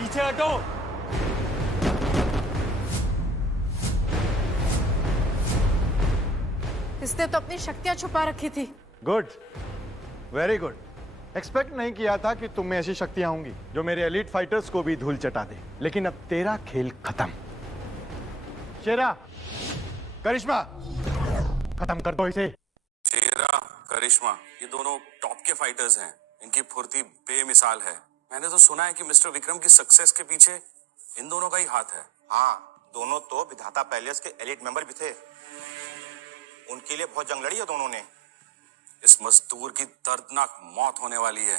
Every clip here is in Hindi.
पीछे हटो। इसने तो अपनी शक्तियां छुपा रखी थी। Good, very good. एक्सपेक्ट नहीं किया था कि तुम में ऐसी शक्तियां होंगी जो मेरे एलीट फाइटर्स को भी धूल चटा दे। लेकिन अब तेरा खेल खत्म। शेरा, करिश्मा, खत्म कर दो इसे। शेरा, करिश्मा, ये दोनों टॉप के फाइटर्स हैं। इनकी फुर्ती बेमिसाल है। मैंने तो सुना है कि मिस्टर विक्रम की सक्सेस के पीछे इन दोनों का ही हाथ है। हाँ, दोनों तो विधाता पैलेस के एलिट मेंबर भी थे। उनके लिए बहुत जंग लड़ी है दोनों ने। इस मजदूर की दर्दनाक मौत होने वाली है।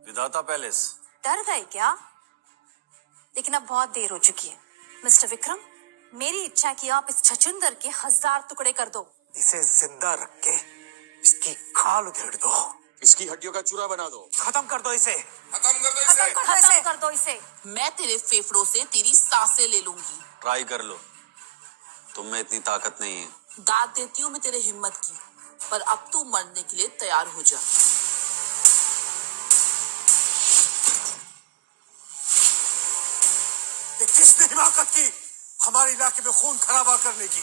विधाता पैलेस डर गए क्या? लेकिन अब बहुत देर हो चुकी है। मिस्टर विक्रम, मेरी इच्छा है कि आप इस छछूंदर के 1000 टुकड़े कर दो। इसे जिंदा रख के इसकी खाल उधेड़ दो, इसकी हड्डियों का चूरा बना दो। खत्म कर दो इसे। खत्म कर दो इसे। मैं तेरे फेफड़ों से तेरी सांसें ले लूंगी। ट्राई कर लो, तुम में इतनी ताकत नहीं है। दाद देती हूँ मैं तेरे हिम्मत की, पर अब तू मरने के लिए तैयार हो जा। किसने हिमाकत की हमारे इलाके में खून खराबा करने की?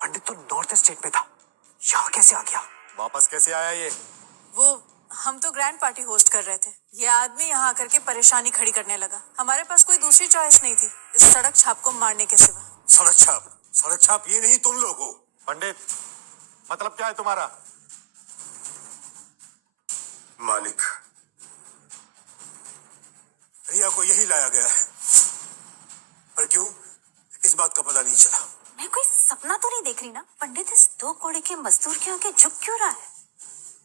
पंडित तो नॉर्थ स्टेट में था, यहाँ कैसे आ गया? वापस कैसे आया ये? वो हम तो ग्रैंड पार्टी होस्ट कर रहे थे। ये आदमी यहाँ आकर के परेशानी खड़ी करने लगा। हमारे पास कोई दूसरी चॉइस नहीं थी इस सड़क छाप को मारने के सिवा। सड़क छाप ये नहीं तुम लोग हो। पंडित, मतलब क्या है तुम्हारा? मालिक, रिया को यही लाया गया है, पर क्यों इस बात का पता नहीं चला। मैं कोई सपना तो नहीं देख रही ना? पंडित इस 2 कोड़े के मजदूर के आगे झुक क्यों रहा है?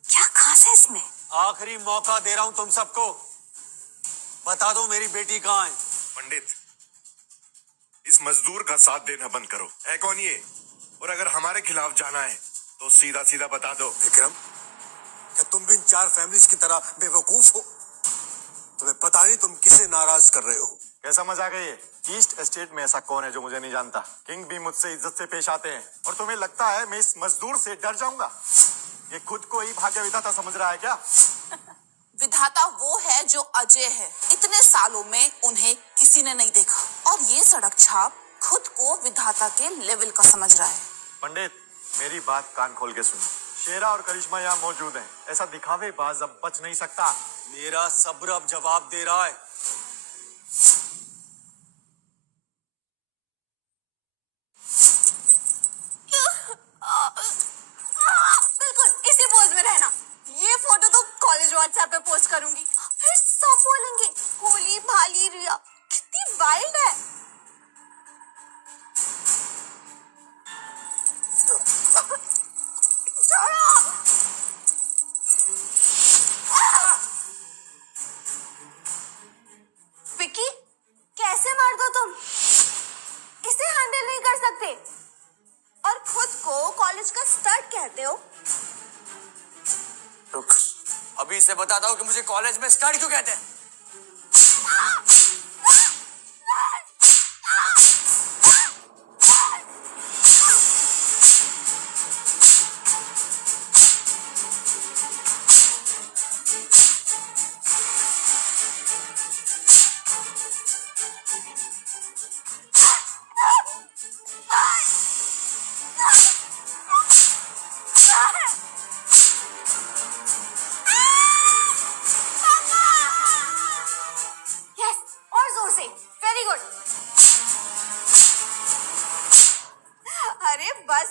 क्या खास है इसमें? आखिरी मौका दे रहा हूं तुम सबको, बता दो मेरी बेटी कहाँ है। पंडित, इस मजदूर का साथ देना बंद करो। है कौन ये? और अगर हमारे खिलाफ जाना है तो सीधा सीधा बता दो। विक्रम, क्या तुम भी इन 4 फैमिलीज की तरह बेवकूफ हो? तुम्हें पता नहीं तुम किसे नाराज कर रहे हो। कैसा मजाक है ये? ईस्ट एस्टेट में ऐसा कौन है जो मुझे नहीं जानता? किंग भी मुझसे इज्जत से पेश आते हैं, और तुम्हें लगता है मैं इस मजदूर से डर जाऊंगा? ये खुद को ही भाग्य विधाता समझ रहा है क्या? विधाता वो है जो अजय है। इतने सालों में उन्हें किसी ने नहीं देखा, और ये सड़क छाप खुद को विधाता के लेवल का समझ रहा है। पंडित, मेरी बात कान खोल के सुनो। शेरा और करिश्मा यहाँ मौजूद हैं। ऐसा दिखावे बाज अब बच नहीं सकता। मेरा सब्र अब जवाब दे रहा है। बिल्कुल इसी पोज में रहना। ये फोटो तो कॉलेज व्हाट्सएप पे पोस्ट करूंगी, फिर सब बोलेंगे होली भाली रिया कितनी वाइल्ड है। विकी, कैसे मार दो तुम? इसे हैंडल नहीं कर सकते और खुद को कॉलेज का स्टड कहते हो? रुक, अभी इसे बताता हूँ कि मुझे कॉलेज में स्टड क्यों कहते हैं।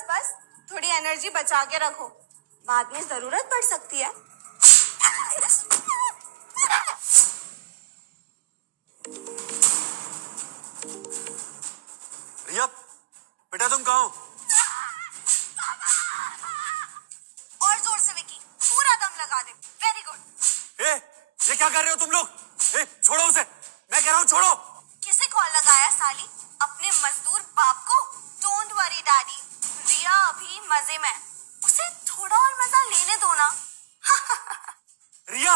बस थोड़ी एनर्जी बचा के रखो, बाद में जरूरत पड़ सकती है। रिया, बेटा तुम कहाँ हो? और जोर से विकी, पूरा दम लगा दे। Very good. ये क्या कर रहे हो तुम लोग? छोड़ो उसे, मैं कह रहा हूँ छोड़ो। किसे कॉल लगाया साली? अपने मजदूर बाप को? डोंट वरी डैडी, रिया अभी मजे में, उसे थोड़ा और मजा लेने दो ना। रिया,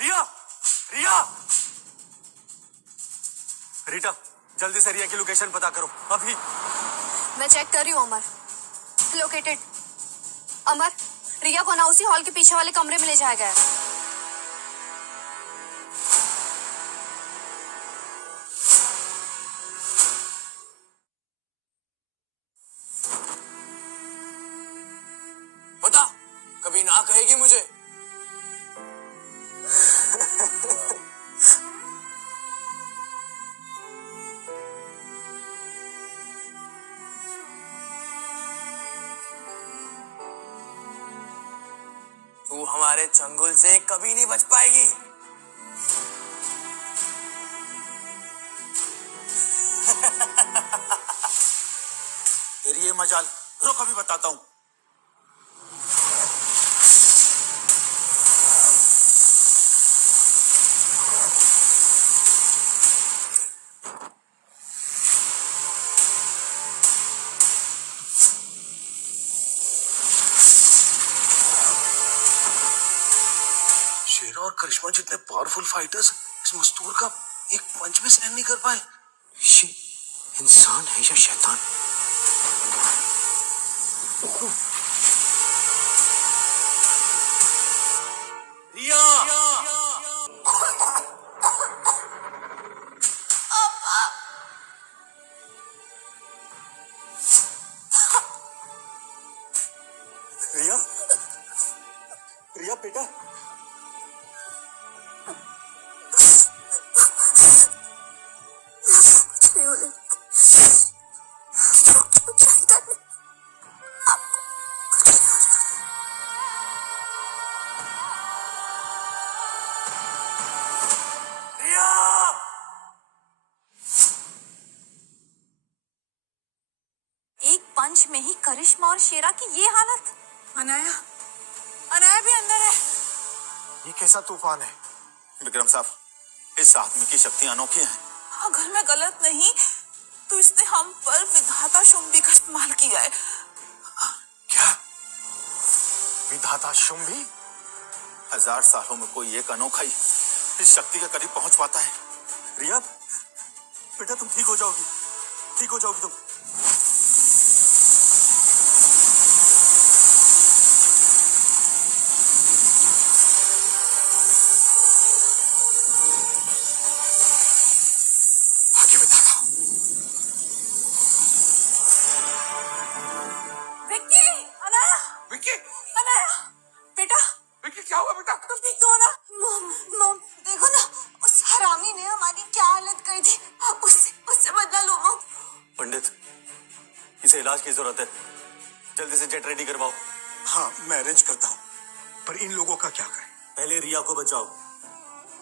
रिया, रिया, रीटा, जल्दी से रिया की लोकेशन पता करो अभी। मैं चेक कर रही हूँ उमर। लोकेटेड। अमर, रिया को ना उसी हॉल के पीछे वाले कमरे में ले जाया गया है। बता, कभी ना कहेगी मुझे? तू हमारे चंगुल से कभी नहीं बच पाएगी। तेरी ये मजाल, रुक अभी बताता हूं। शेरा और करिश्मा जितने पावरफुल फाइटर्स इस मजदूर का एक पंच भी सहन नहीं कर पाए। ये इंसान है या शैतान? रिया! रिया? रिया बेटा? एक पंच में ही करिश्मा और शेरा की ये हालत। अनाया, अनाया भी अंदर है। ये कैसा तूफान है? विक्रम साहब, इस आदमी की शक्तियां अनोखी हैं। अगर मैं गलत नहीं तो इसने हम पर विधाता शुंभी का इस्तेमाल किया है। क्या? विधाता शुंभी? 1000 सालों में कोई एक अनोखा ही इस शक्ति के करीब पहुंच पाता है। रिया, बेटा तुम ठीक हो जाओगी, ठीक हो जाओगी तुम। भाग्य विधाता। विक्की, अनाया, विक्की, अनाया, बेटा, विक्की क्या हुआ बेटा? तुम ठीक तो हो ना? मॉम, देखो ना, उस हरामी ने हमारी क्या हालत करी थी। उससे बदला लो मॉम। पंडित, इसे इलाज की जरूरत है, जल्दी से जेट रेडी करवाओ। हाँ, मैं अरेंज करता हूँ, पर इन लोगों का क्या करें? पहले रिया को बचाओ।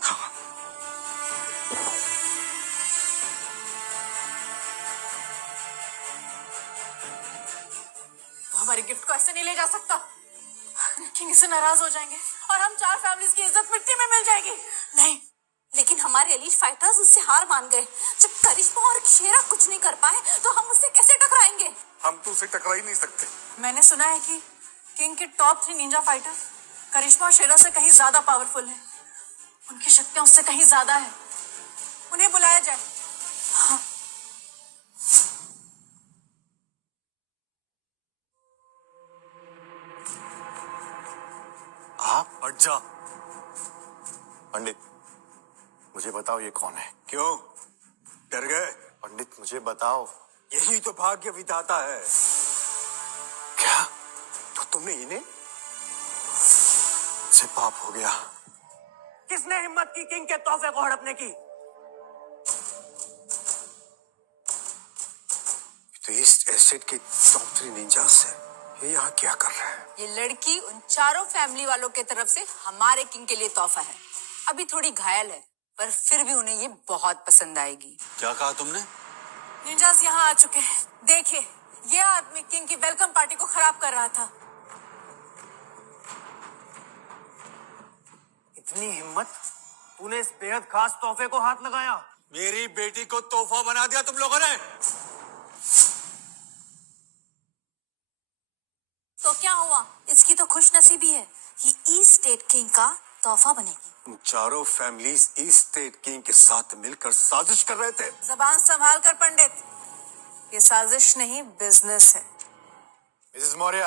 हाँ। हमारे गिफ्ट को ऐसे नहीं ले जा सकता। किंग से नाराज हो जाएंगे और हम 4 फैमिलीज की इज्जत मिट्टी में मिल जाएगी। नहीं, लेकिन हमारे एलीट फाइटर्स उससे हार मान गए। जब करिश्मा और शेरा कुछ नहीं कर पाए तो हम उससे कैसे टकराएंगे? हम तो उसे टकरा ही नहीं सकते। मैंने सुना है कि किंग के टॉप 3 निंजा फाइटर करिश्मा और शेरा से कहीं ज्यादा पावरफुल हैं। उनकी शक्तियां उससे कहीं ज्यादा है। उन्हें बुलाया जाए। हाँ। आप हट जा। पंडित, मुझे बताओ ये कौन है? क्यों डर गए? पंडित मुझे बताओ। यही तो भाग्य विधाता है। क्या? तो तुमने इन्हें? से पाप हो गया। किसने हिम्मत की किंग के तोहफे को हड़पने की? तो ईस्ट एसिड के टॉप 3 निंजास है। ये यहाँ क्या कर रहा है? ये लड़की उन चारों फैमिली वालों के तरफ से हमारे किंग के लिए तोहफा है। अभी थोड़ी घायल है, पर फिर भी उन्हें ये बहुत पसंद आएगी। क्या कहा तुमने? निंजास यहाँ आ चुके हैं। देखिए, ये आदमी किंग की वेलकम पार्टी को खराब कर रहा था। इतनी हिम्मत? तूने इस बेहद खास तोहफे को हाथ लगाया? मेरी बेटी को तोहफा बना दिया तुम लोगों ने। तो क्या हुआ? इसकी तो खुशनसीबी है, ये ईस्ट स्टेट किंग का तोहफा बनेगी। चारों फैमिलीज ईस्ट स्टेट किंग के साथ मिलकर साजिश कर रहे थे। जबान संभाल कर पंडित, ये साजिश नहीं बिजनेस है। मिसेस मौर्य,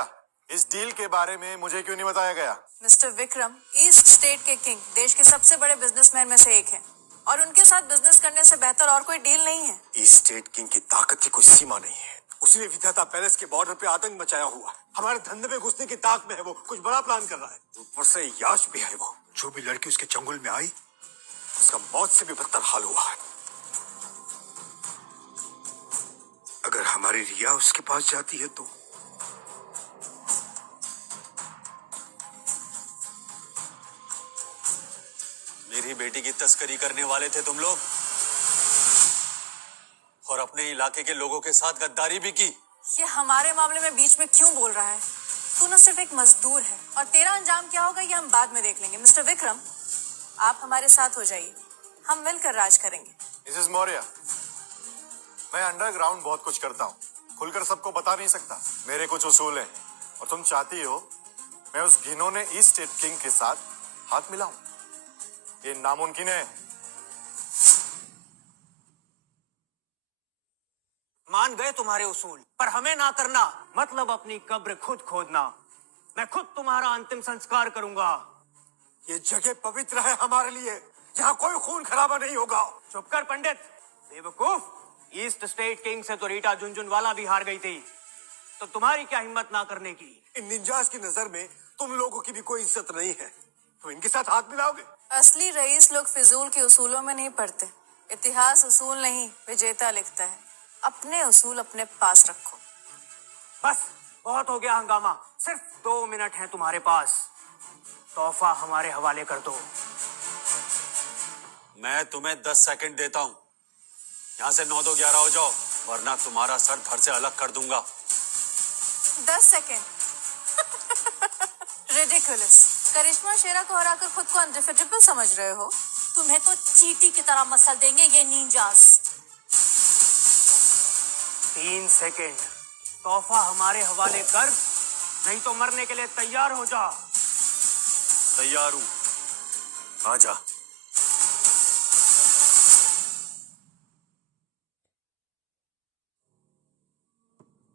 इस डील के बारे में मुझे क्यों नहीं बताया गया? मिस्टर विक्रम ईस्ट स्टेट के किंग, देश के सबसे बड़े बिजनेसमैन में से एक हैं और उनके साथ बिजनेस करने से बेहतर और कोई डील नहीं है। ईस्ट स्टेट किंग की ताकत की कोई सीमा नहीं है। उसने विधाता पैलेस के बॉर्डर पे आतंक मचाया हुआ है। हमारे धंधे में घुसने की ताक में है। वो कुछ बड़ा प्लान कर रहा है। ऊपर से याश भी है। वो जो भी लड़की उसके चंगुल में आई, उसका मौत से भी बदतर हाल हुआ है। अगर हमारी रिया उसके पास जाती है तो मेरी बेटी की तस्करी करने वाले थे तुम लोग और अपने इलाके के लोगों के साथ गद्दारी भी की। ये हमारे मामले में बीच में क्यों बोल रहा है? तू न सिर्फ एक मजदूर है और तेरा अंजाम क्या होगा ये हम बाद में देख लेंगे। मिस्टर विक्रम, आप हमारे साथ हो जाइए, हम मिलकर राज करेंगे। मिसेस मौर्य, मैं अंडरग्राउंड बहुत कुछ करता हूँ, खुलकर सबको बता नहीं सकता। मेरे कुछ उसूल हैं और तुम चाहती हो मैं उस घिनौने ईस्ट स्टेट किंग के साथ हाथ मिलाऊं? ये नामुमकिन है। मान गए तुम्हारे उसूल, पर हमें ना करना मतलब अपनी कब्र खुद खोदना। मैं खुद तुम्हारा अंतिम संस्कार करूंगा। ये जगह पवित्र है हमारे लिए, यहाँ कोई खून खराबा नहीं होगा। चुप कर पंडित, बेवकूफ। ईस्ट स्टेट किंग से तो रीटा झुनझुनवाला भी हार गई थी, तो तुम्हारी क्या हिम्मत ना करने की? इन निंजास की नजर में तुम लोगों की भी कोई इज्जत नहीं है, तो इनके साथ हाथ मिलाओगे? असली रईस लोग फिजूल के उसूलों में नहीं पड़ते। इतिहास उसूल नहीं, विजेता लिखता है। अपने उसूल अपने पास रखो। बस बहुत हो गया हंगामा। सिर्फ 2 मिनट हैं तुम्हारे पास। तोहफा हमारे हवाले कर दो। मैं तुम्हें 10 सेकंड देता हूं। यहां से 9 2 11 हो जाओ, वरना तुम्हारा सर धड़ से अलग कर दूंगा। 10 सेकेंड। रिडिकुलस। करिश्मा शेरा को हराकर खुद को अनडिफिटेबल समझ रहे हो? तुम्हें तो चींटी की तरह मसल देंगे ये निंजास। 3 सेकेंड। तोहफा हमारे हवाले कर, नहीं तो मरने के लिए तैयार हो जा। तैयार हूं, आजा।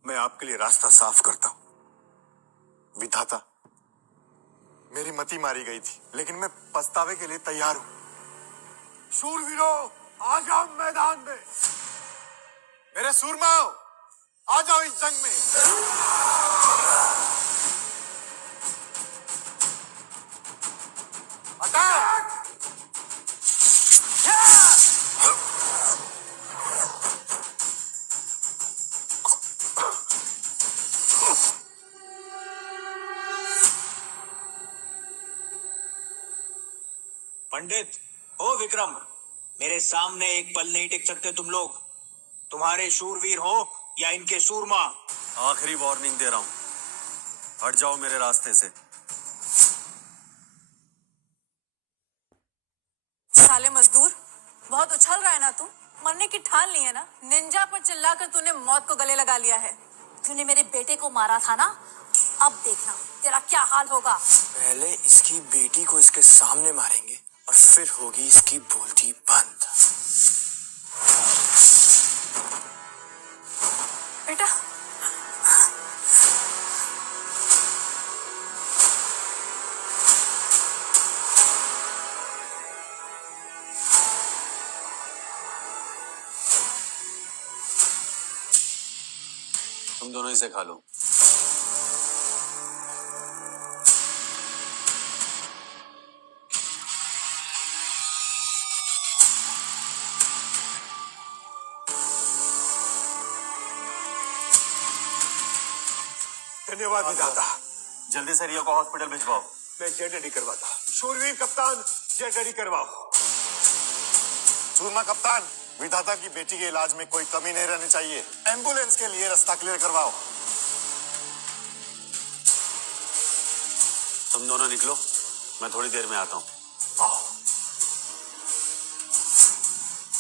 मैं आपके लिए रास्ता साफ करता हूं। विधाता, मेरी मति मारी गई थी, लेकिन मैं पछतावे के लिए तैयार हूं। शूरवीरों, आ जाओ मैदान में। मेरे सूरमाओ, आ जाओ इस जंग में। अटैक! पंडित हो विक्रम, मेरे सामने एक पल नहीं टिक सकते तुम लोग। तुम्हारे शूरवीर हो या इनके सूरमा। आखिरी वार्निंग दे रहा हूं, हट जाओ मेरे रास्ते से। साले मजदूर, बहुत उछल रहा है ना तू? मरने की ठान ली है ना? निंजा पर चिल्लाकर तूने मौत को गले लगा लिया है। तूने मेरे बेटे को मारा था ना, अब देखना तेरा क्या हाल होगा। पहले इसकी बेटी को इसके सामने मारेंगे और फिर होगी इसकी बोलती बंद। बेटा, तुम दोनों इसे खा लो। धन्यवाद विधाता। जल्दी से रिया को हॉस्पिटल भिजवाओ। मैं जेट रेडी करवाता। शूरवीर कप्तान, जेट रेडी करवाओ। सूरमा कप्तान, विधाता की बेटी के इलाज में कोई कमी नहीं रहनी चाहिए। एम्बुलेंस के लिए रास्ता क्लियर करवाओ। तुम दोनों निकलो, मैं थोड़ी देर में आता हूं।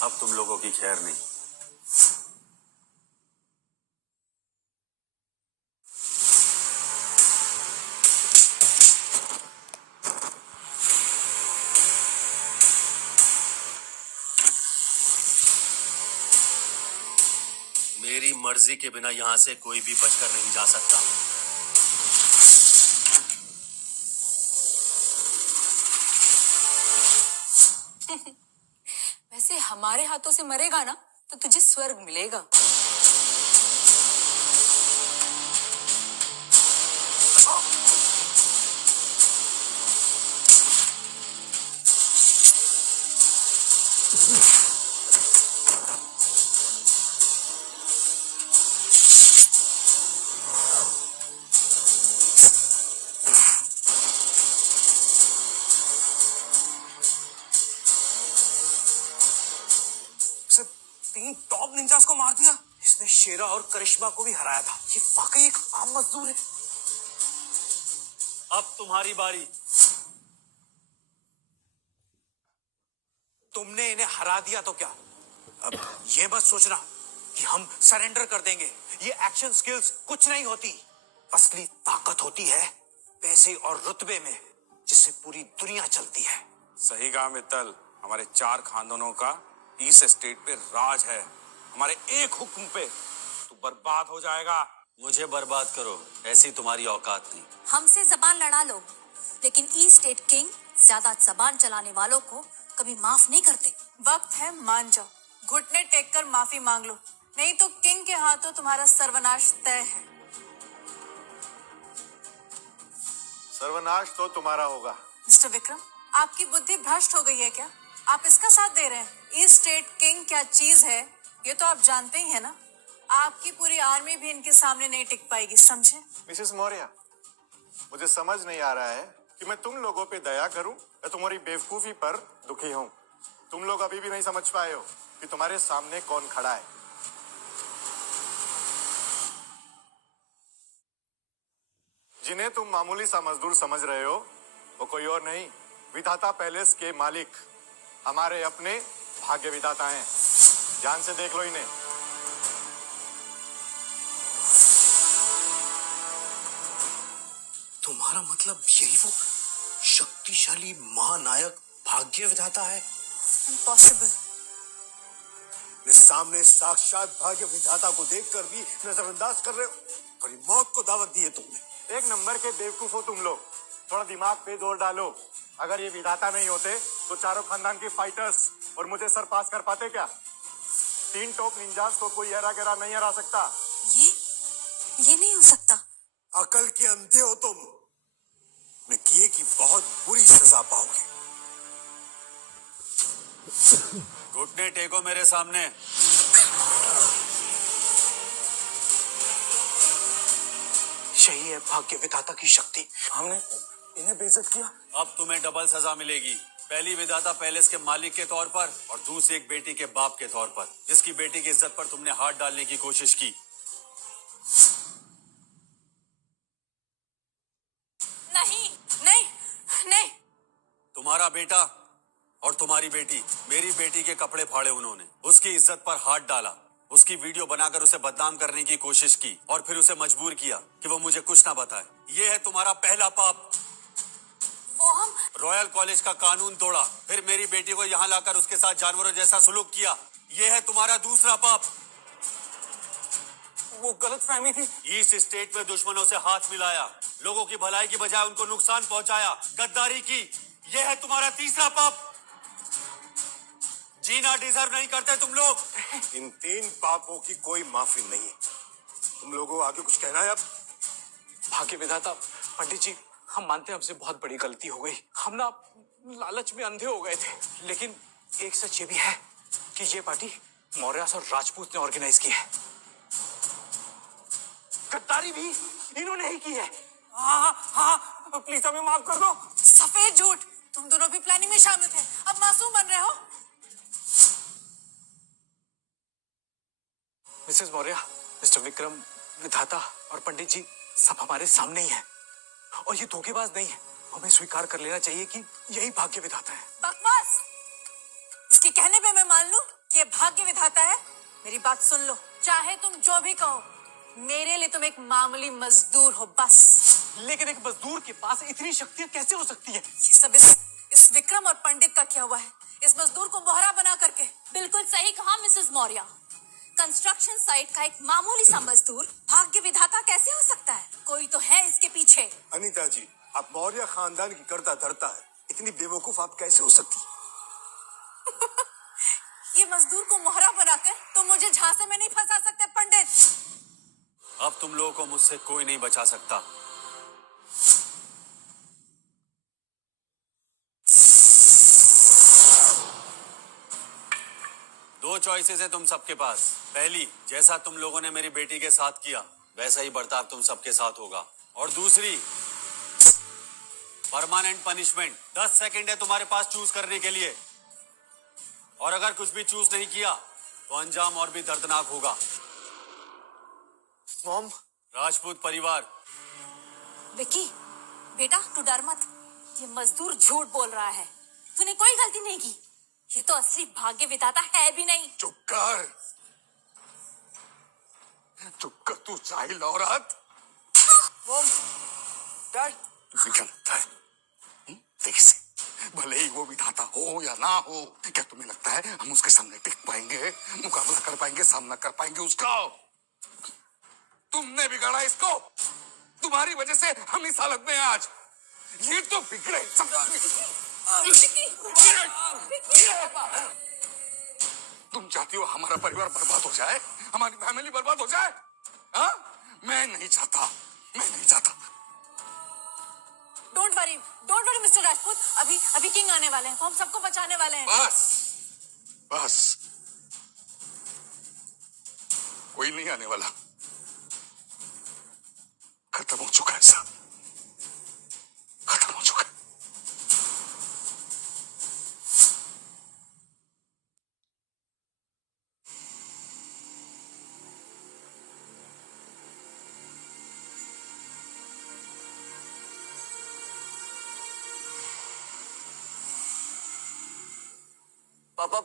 अब तुम लोगों की खैर नहीं। मेरी मर्जी के बिना यहां से कोई भी बचकर नहीं जा सकता। वैसे हमारे हाथों से मरेगा ना तो तुझे स्वर्ग मिलेगा। तीन टॉप निंजास को मार दिया। इसने शेरा और करिश्मा को भी हराया था। ये वाकई एक आम मजदूर है। अब तुम्हारी बारी। तुमने इन्हें हरा दिया तो क्या, अब ये मत सोचना कि हम सरेंडर कर देंगे। ये एक्शन स्किल्स कुछ नहीं होती। असली ताकत होती है पैसे और रुतबे में, जिससे पूरी दुनिया चलती है। सही कहा मित्तल, हमारे 4 खानदानों का ईस्ट स्टेट पे राज है। हमारे एक हुक्म पे तू बर्बाद हो जाएगा। मुझे बर्बाद करो, ऐसी तुम्हारी औकात नहीं। हमसे जबान लड़ा लो, लेकिन ई स्टेट किंग ज्यादा जबान चलाने वालों को कभी माफ नहीं करते। वक्त है मान जाओ, घुटने टेक कर माफी मांग लो, नहीं तो किंग के हाथों तुम्हारा सर्वनाश तय है। सर्वनाश तो तुम्हारा होगा। मिस्टर विक्रम, आपकी बुद्धि भ्रष्ट हो गई है क्या? आप इसका साथ दे रहे हैं? ईस्ट स्टेट किंग क्या चीज है ये तो आप जानते ही है ना। आपकी पूरी आर्मी भी इनके सामने नहीं टिक पाएगी, समझे? मिसेस मौर्य, मुझे समझ नहीं आ रहा है कि मैं तुम लोगों पे दया करूं या तुम्हारी बेवकूफी पर दुखी हूं। तुम लोग अभी भी नहीं समझ पाए हो कि तुम्हारे सामने कौन खड़ा है। जिन्हें तुम मामूली सा मजदूर समझ रहे हो, वो कोई और नहीं, विधाता पैलेस के मालिक, हमारे अपने भाग्य विधाता हैं। ध्यान से देख लो इन्हें। तुम्हारा मतलब यही वो शक्तिशाली महानायक भाग्य विधाता है? इम्पॉसिबल। सामने साक्षात भाग्य विधाता को देखकर भी नजरअंदाज कर रहे हो। बड़ी मौत को दावत दी है तुमने। एक नंबर के बेवकूफ हो तुम लोग। थोड़ा दिमाग पे जोर डालो। अगर ये विधाता नहीं होते तो चारों खानदान के फाइटर्स और मुझे सर पास कर पाते क्या? 3 टॉप निंजास को कोई हरा गरा नहीं हरा सकता। ये नहीं हो सकता। अकल के अंधे हो तुम। मैं किए की बहुत बुरी सजा पाओगे। घुटने टेको मेरे सामने। यही है भाग्य विधाता की शक्ति। हमने इन्हें बेइज्जत किया। अब तुम्हें डबल सजा मिलेगी। पहली विधाता पैलेस के मालिक के तौर पर और दूसरी एक बेटी के बाप के तौर पर, जिसकी बेटी की इज्जत पर तुमने हाथ डालने की कोशिश की। नहीं नहीं नहीं। तुम्हारा बेटा और तुम्हारी बेटी, मेरी बेटी के कपड़े फाड़े उन्होंने, उसकी इज्जत पर हाथ डाला, उसकी वीडियो बनाकर उसे बदनाम करने की कोशिश की और फिर उसे मजबूर किया कि वो मुझे कुछ ना बताए। ये है तुम्हारा पहला पाप। वो हम रॉयल कॉलेज का कानून तोड़ा, फिर मेरी बेटी को यहाँ लाकर उसके साथ जानवरों जैसा सलूक किया। ये है तुम्हारा दूसरा पाप। वो गलतफहमी थी। ईस्ट स्टेट में दुश्मनों से हाथ मिलाया, लोगों की भलाई की बजाय उनको नुकसान पहुंचाया, गद्दारी की। यह है तुम्हारा तीसरा पाप। जीना डिजर्व नहीं करते तुम लोग। इन 3 पापों की कोई माफी नहीं है। तुम लोगों को आगे कुछ कहना है? अब भाग्य विधाता, पंडित जी, हम मानते हैं हमसे बहुत बड़ी गलती हो गई। हम ना लालच में अंधे हो गए थे। लेकिन एक सच ये भी है कि ये पार्टी मौर्यास और राजपूत ने ऑर्गेनाइज की है। गद्दारी भी इन्होंने ही की है। हाँ, प्लीज हमें माफ कर दो। सफेद झूठ, तुम दोनों भी प्लानिंग में शामिल थे, अब मासूम बन रहे हो। मिसेस मौर्य, मिस्टर विक्रम, विधाता और पंडित जी सब हमारे सामने ही हैं। और ये धोखेबाज नहीं है। हमें स्वीकार कर लेना चाहिए कि यही भाग्य विधाता है। बकवास। इसके कहने पे मैं मान लूं कि ये भाग्य विधाता है। मेरी बात सुन लो, चाहे तुम जो भी कहो, मेरे लिए तुम एक मामूली मजदूर हो बस। लेकिन एक मजदूर के पास इतनी शक्तियां कैसे हो सकती है? ये सब इस विक्रम और पंडित का किया हुआ है, इस मजदूर को मोहरा बना करके। बिल्कुल सही कहा मिसेस मौर्य। कंस्ट्रक्शन साइट का एक मामूली सा मजदूर भाग्य विधाता कैसे हो सकता है? कोई तो है इसके पीछे। अनीता जी, आप मौर्य खानदान की करता धरता है, इतनी बेवकूफ आप कैसे हो सकती? ये मजदूर को मोहरा बनाकर तुम मुझे झांसे में नहीं फंसा सकते पंडित। अब तुम लोगों को मुझसे कोई नहीं बचा सकता। दो चॉइसेस है तुम सबके पास। पहली, जैसा तुम लोगों ने मेरी बेटी के साथ किया वैसा ही बर्ताव तुम सबके साथ होगा। और दूसरी, परमानेंट पनिशमेंट। 10 सेकंड है तुम्हारे पास चूज करने के लिए, और अगर कुछ भी चूज नहीं किया तो अंजाम और भी दर्दनाक होगा। मॉम, राजपूत परिवार। विकी बेटा तू डर मत, ये मजदूर झूठ बोल रहा है, तूने कोई गलती नहीं की, ये तो असली भाग्य विधाता है भी नहीं। चुप कर, चुप कर तू जाहिल औरत। Mom, dad. तुझे क्या लगता है? देख से, भले ही वो विधाता हो या ना हो, क्या तुम्हें लगता है हम उसके सामने टिक पाएंगे, मुकाबला कर पाएंगे, सामना कर पाएंगे उसका? तुमने बिगाड़ा इसको, तुम्हारी वजह से हम इस हालत में हैं आज। ये तो बिगड़े तुम चाहती हो हमारा परिवार बर्बाद हो जाए, हमारी फैमिली बर्बाद हो जाए? हाँ? मैं नहीं चाहता, मैं नहीं चाहता। डोंट वरी मिस्टर राजपूत, अभी किंग आने वाले हैं, तो हम सबको बचाने वाले हैं। बस कोई नहीं आने वाला, खत्म हो चुका है सब, खत्म हो चुका है। पापा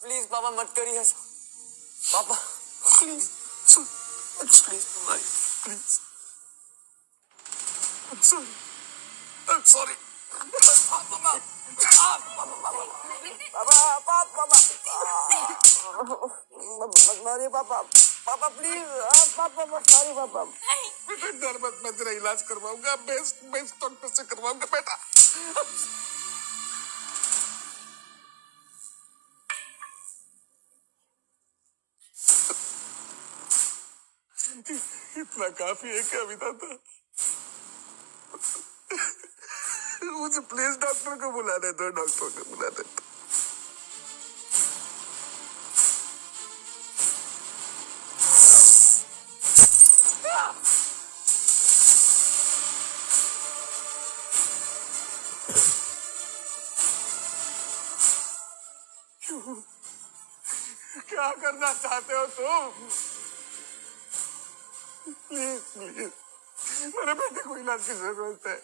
प्लीज, पापा मत करिए ऐसा। पापा please, please please, I'm sorry. पापा मत मारिए पापा, पापा प्लीज, पापा मत मारिए पापा। बेटा डर मत, मैं तेरा इलाज करवाऊंगा, बेस्ट डॉक्टर से करवाऊंगा बेटा। इतना काफी है क्या विधाता? मुझे प्लीज डॉक्टर को बुला दे दो, डॉक्टर को बुला दे दो। क्या करना चाहते हो तुम? प्लीज प्लीज, मेरे बेटे को इलाज की जरूरत है,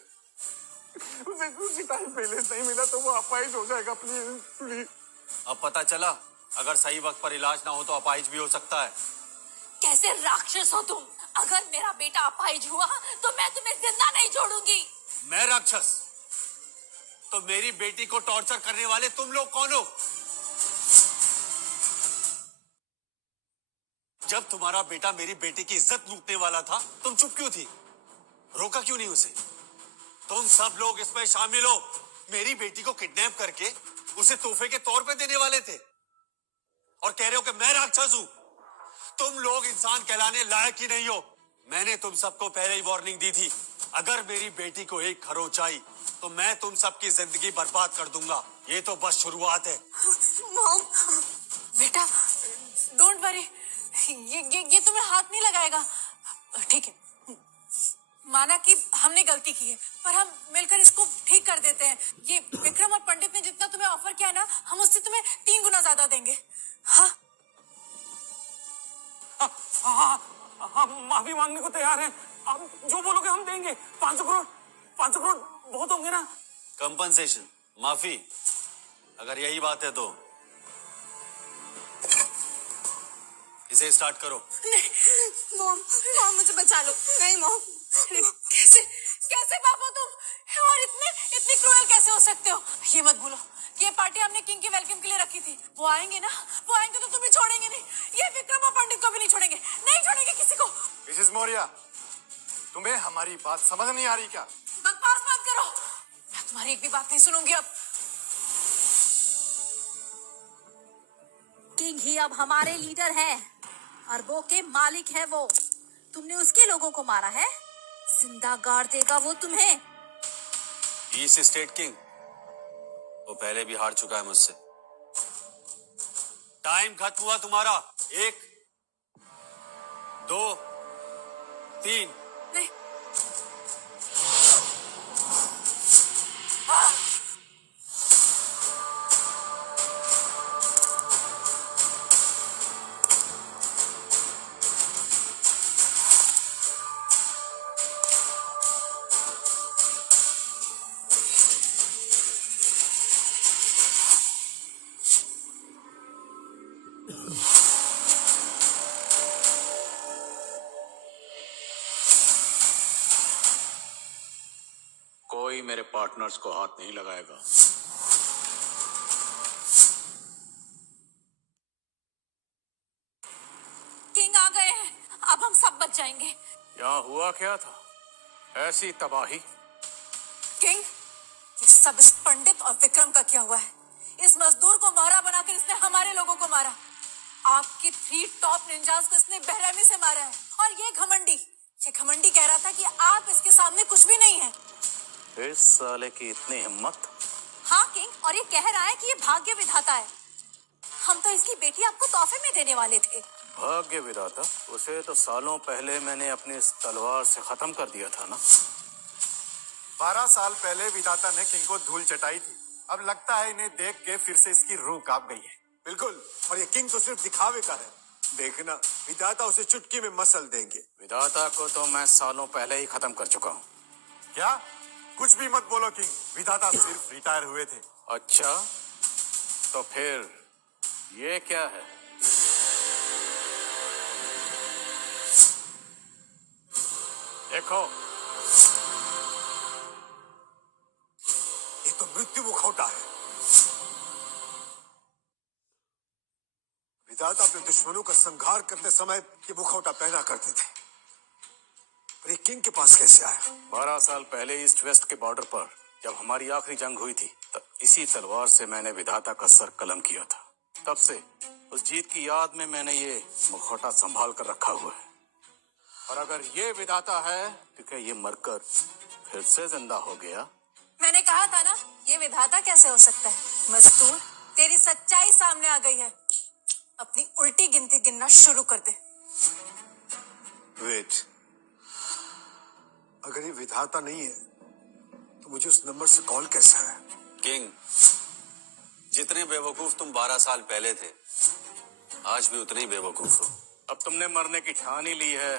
उसे उसी टाइम पे इलाज नहीं मिला तो वो अपाहिज हो जाएगा। Please please. अब पता चला, अगर सही वक्त पर इलाज ना हो तो अपाहिज भी हो सकता है। कैसे राक्षस हो तुम, अगर मेरा बेटा अपाहिज हुआ तो मैं तुम्हें जिंदा नहीं छोड़ूंगी। मैं राक्षस? तो मेरी बेटी को टॉर्चर करने वाले तुम लोग कौन हो? जब तुम्हारा बेटा मेरी बेटी की इज्जत लूटने वाला था तुम चुप क्यों थी? रोका क्यों नहीं उसे? तुम सब लोग इसमें शामिल हो, मेरी बेटी को किडनैप करके उसे तोहफे के तौर पे देने वाले थे और कह रहे हो कि मैं राक्षस हूं। तुम लोग इंसान कहलाने लायक ही नहीं हो। मैंने तुम सबको पहले ही वार्निंग दी थी, अगर मेरी बेटी को एक खरोच आई तो मैं तुम सबकी जिंदगी बर्बाद कर दूंगा। ये तो बस शुरुआत है। मॉम, बेटा डोंट वरी, ये तुम्हें हाथ नहीं लगाएगा। ठीक है, माना कि हमने गलती की है, पर हम मिलकर इसको ठीक कर देते हैं। ये विक्रम और पंडित ने जितना तुम्हें ऑफर किया ना, हम उससे तुम्हें 3 गुना ज्यादा देंगे। हाँ हम माफी मांगने को तैयार हैं, आप जो बोलोगे हम देंगे। 500 करोड़ बहुत होंगे ना? कंपनसेशन, माफी, अगर यही बात है तो इसे स्टार्ट करो। नहीं मॉम, मुझे बचा लो। नहीं मॉम। कैसे पापा तुम, और इतने क्रूएल कैसे हो सकते हो? ये मत भूलो, ये पार्टी हमने किंग के वेलकम के लिए रखी थी। वो आएंगे ना, वो आएंगे तो तुम्हें छोड़ेंगे नहीं। ये विक्रम और पंडित को भी नहीं छोड़ेंगे, नहीं छोड़ेंगे किसी को। मिसेस मौर्य, तुम्हें हमारी बात समझ नहीं आ रही क्या? बकवास मत करो, मैं तुम्हारी एक भी बात नहीं सुनूंगी अब। किंग ही अब हमारे लीडर हैं। अरबों के मालिक है वो। तुमने उसके लोगों को मारा है, जिंदा गाड़ देगा वो तुम्हें। ईस्ट स्टेट किंग वो पहले भी हार चुका है मुझसे। टाइम खत्म हुआ तुम्हारा। 1 2 3। नहीं। कोई मेरे पार्टनर्स को हाथ नहीं लगाएगा। किंग आ गए हैं, अब हम सब बच जाएंगे। यहाँ हुआ क्या था? ऐसी तबाही। किंग, ये सब इस पंडित और विक्रम का क्या हुआ है? इस मजदूर को मोहरा बनाकर इसने हमारे लोगों को मारा। आपकी 3 टॉप निंजास को इसने बेरहमी से मारा है। और ये घमंडी कह रहा था कि आप इसके सामने कुछ भी नहीं है। इस साले की इतनी हिम्मत। हाँ किंग, और ये कह रहा है कि ये भाग्य विधाता है। हम तो इसकी बेटी आपको तोहफे में देने वाले थे। भाग्य विधाता? उसे तो सालों पहले मैंने अपनी इस तलवार से खत्म कर दिया था ना। 12 साल पहले विधाता ने किंग को धूल चटाई थी। अब लगता है इन्हें देख के फिर से इसकी रूह कांप गई है। बिल्कुल, और ये किंग तो सिर्फ दिखावे का है। देखना, विधाता उसे चुटकी में मसल देंगे। विधाता को तो मैं सालों पहले ही खत्म कर चुका हूँ। क्या? कुछ भी मत बोलो किंग, विधाता सिर्फ रिटायर हुए थे। अच्छा, तो फिर ये क्या है? देखो, ये तो मृत्यु मुखौटा है। विधाता अपने दुश्मनों का संहार करते समय ये मुखौटा पहना करते थे। पर ये किंग के पास कैसे आया? 12 साल पहले ईस्ट वेस्ट के बॉर्डर पर जब हमारी आखिरी जंग हुई थी, तब इसी तलवार से मैंने विधाता का सर कलम किया था। तब से उस जीत की याद में मैंने ये मुखौटा संभाल कर रखा हुआ है। और अगर ये विधाता है तो क्या ये मरकर फिर से जिंदा हो गया? मैंने कहा था ना, ये विधाता कैसे हो सकता है। मजदूर, तेरी सच्चाई सामने आ गई है। अपनी उल्टी गिनती गिनना शुरू कर दे। वेट, अगर ये विधाता नहीं है तो मुझे उस नंबर से कॉल कैसे आया? किंग, जितने बेवकूफ तुम 12 साल पहले थे, आज भी उतने ही बेवकूफ हो। अब तुमने मरने की ठान ही ली है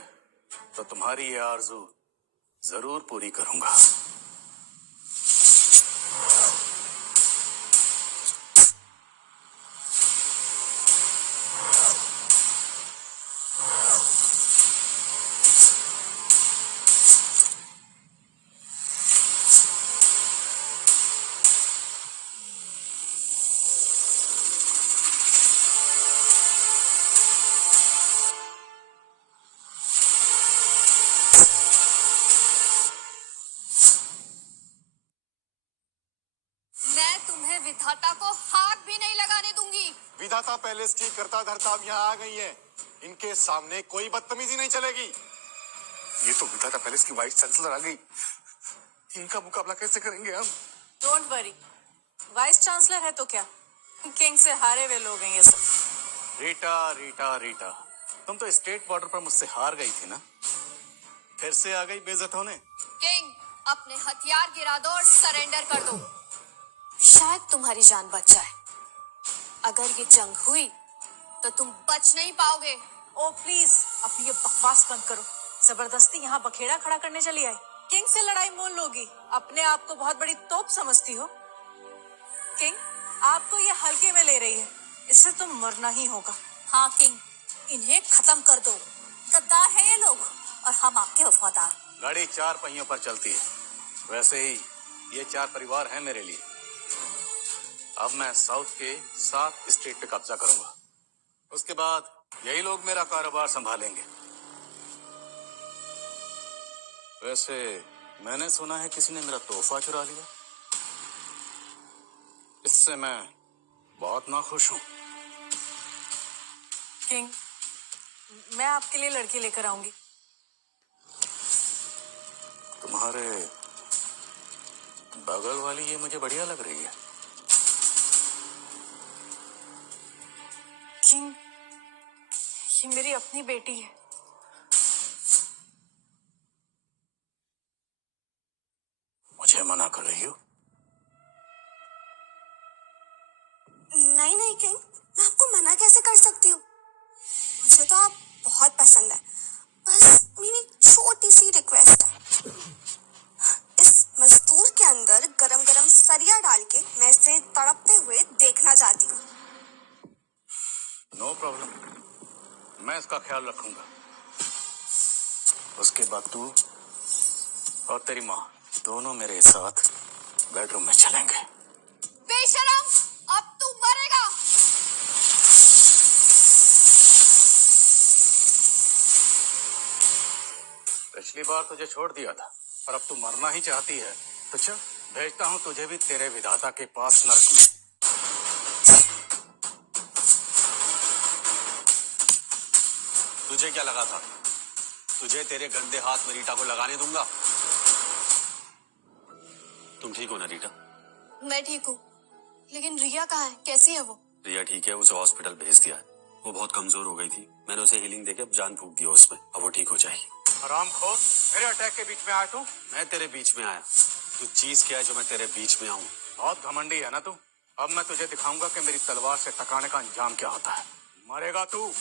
तो तुम्हारी ये आरज़ू जरूर पूरी करूंगा। विधाता को हाथ भी नहीं लगाने दूंगी। विधाता पैलेस की करता धरता अब यहाँ आ गई है। इनके सामने कोई बदतमीजी नहीं चलेगी। ये तो विधाता पैलेस की वाइस चांसलर आ गई। इनका मुकाबला कैसे करेंगे हम? डोंट वरी, वाइस चांसलर है तो क्या, किंग से हारे हुए लोग हैं ये सब। रीटा रीटा रीटा, तुम तो स्टेट बॉर्डर पर मुझसे हार गई थी ना, फिर से आ गई बेइज्जत होने। किंग, अपने हथियार गिरा दो और सरेंडर कर दो। शायद तुम्हारी जान बच जाए। अगर ये जंग हुई तो तुम बच नहीं पाओगे। ओ प्लीज, अपनी ये बकवास बंद करो। जबरदस्ती यहाँ बखेड़ा खड़ा करने चली आई। किंग से लड़ाई मोल लोगी, अपने आप को बहुत बड़ी तोप समझती हो। किंग आपको ये हल्के में ले रही है, इससे तुम मरना ही होगा। हाँ किंग, इन्हें खत्म कर दो। गद्दार है ये लोग और हम आपके वफादार। गाड़ी 4 पहियों पर चलती है, वैसे ही ये 4 परिवार हैं मेरे लिए। अब मैं साउथ के 7 स्टेट पे कब्जा करूंगा, उसके बाद यही लोग मेरा कारोबार संभालेंगे। वैसे मैंने सुना है किसी ने मेरा तोहफा चुरा लिया, इससे मैं बहुत नाखुश हूं। किंग, मैं आपके लिए लड़की लेकर आऊंगी। तुम्हारे बगल वाली ये मुझे बढ़िया लग रही है। किंग, ये मेरी अपनी बेटी है। मुझे मना कर रही हो? नहीं नहीं किंग, मैं आपको मना कैसे कर सकती हूँ? मुझे तो आप बहुत पसंद है। बस मेरी छोटी सी रिक्वेस्ट है, इस मजदूर के अंदर गरम गरम सरिया डाल के मैं इसे तड़पते हुए देखना चाहती हूँ। नो प्रॉब्लम, मैं इसका ख्याल रखूंगा। उसके बाद तू और तेरी माँ दोनों मेरे साथ बेडरूम में चलेंगे। बेशरम, अब तू मरेगा। पिछली बार तुझे छोड़ दिया था, और अब तू मरना ही चाहती है तो चल, भेजता हूँ तुझे भी तेरे विधाता के पास नर्क में। तुझे क्या लगा था तुझे तेरे गंदे हाथ में रीटा को लगाने दूंगा? तुम ठीक हो ना रीटा? मैं ठीक हूँ, लेकिन रिया कहाँ है? कैसी है वो? रिया ठीक है, उसे हॉस्पिटल भेज दिया है। वो बहुत कमजोर हो गई थी, मैंने उसे हीलिंग देके जान फूंक दी उसमें, अब वो ठीक हो जाएगी। हरामखोर, मेरे अटैक के बीच में आया तू? मैं तेरे बीच में आया? तू चीज क्या है जो मैं तेरे बीच में आऊं? बहुत घमंडी है ना तू। अब मैं तुझे दिखाऊंगा कि मेरी तलवार से टकराने का अंजाम क्या होता है। मरेगा तू।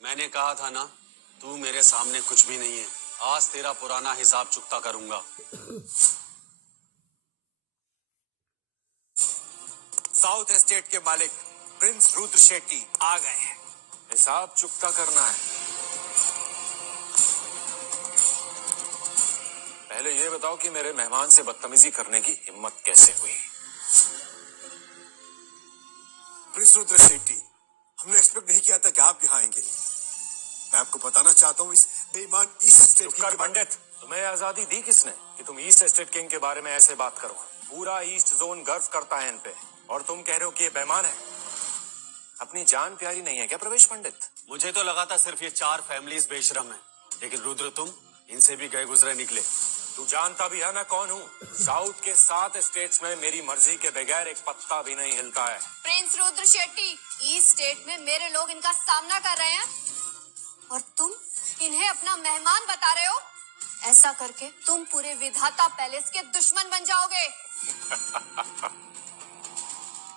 मैंने कहा था ना, तू मेरे सामने कुछ भी नहीं है। आज तेरा पुराना हिसाब चुकता करूंगा। साउथ एस्टेट के मालिक प्रिंस रुद्र शेट्टी आ गए हैं। हिसाब चुकता करना है। पहले ये बताओ कि मेरे मेहमान से बदतमीजी करने की हिम्मत कैसे हुई? प्रिंस रुद्र शेट्टी, हमने एक्सपेक्ट नहीं किया था कि आप यहाँ आएंगे। मैं आपको बताना चाहता हूँ, इस बेईमान ईस्ट स्टेट किंग के पंडित, तुम्हें आजादी दी किसने कि तुम ईस्ट स्टेट किंग के बारे में ऐसे बात करो? पूरा ईस्ट जोन गर्व करता है इन पे, और तुम कह रहे हो कि ये बेईमान है। अपनी जान प्यारी नहीं है क्या प्रवेश पंडित? मुझे तो लगा था सिर्फ ये 4 फैमिलीज बेशरम है, लेकिन रुद्र तुम इनसे भी गए गुजरे निकले। तू जानता भी है मैं कौन हूँ? साउथ के 7 स्टेट्स में मेरी मर्जी के बगैर एक पत्ता भी नहीं हिलता है। Prince Rudra Shetty, east state में मेरे लोग इनका सामना कर रहे हैं और तुम इन्हें अपना मेहमान बता रहे हो। ऐसा करके तुम पूरे विधाता पैलेस के दुश्मन बन जाओगे।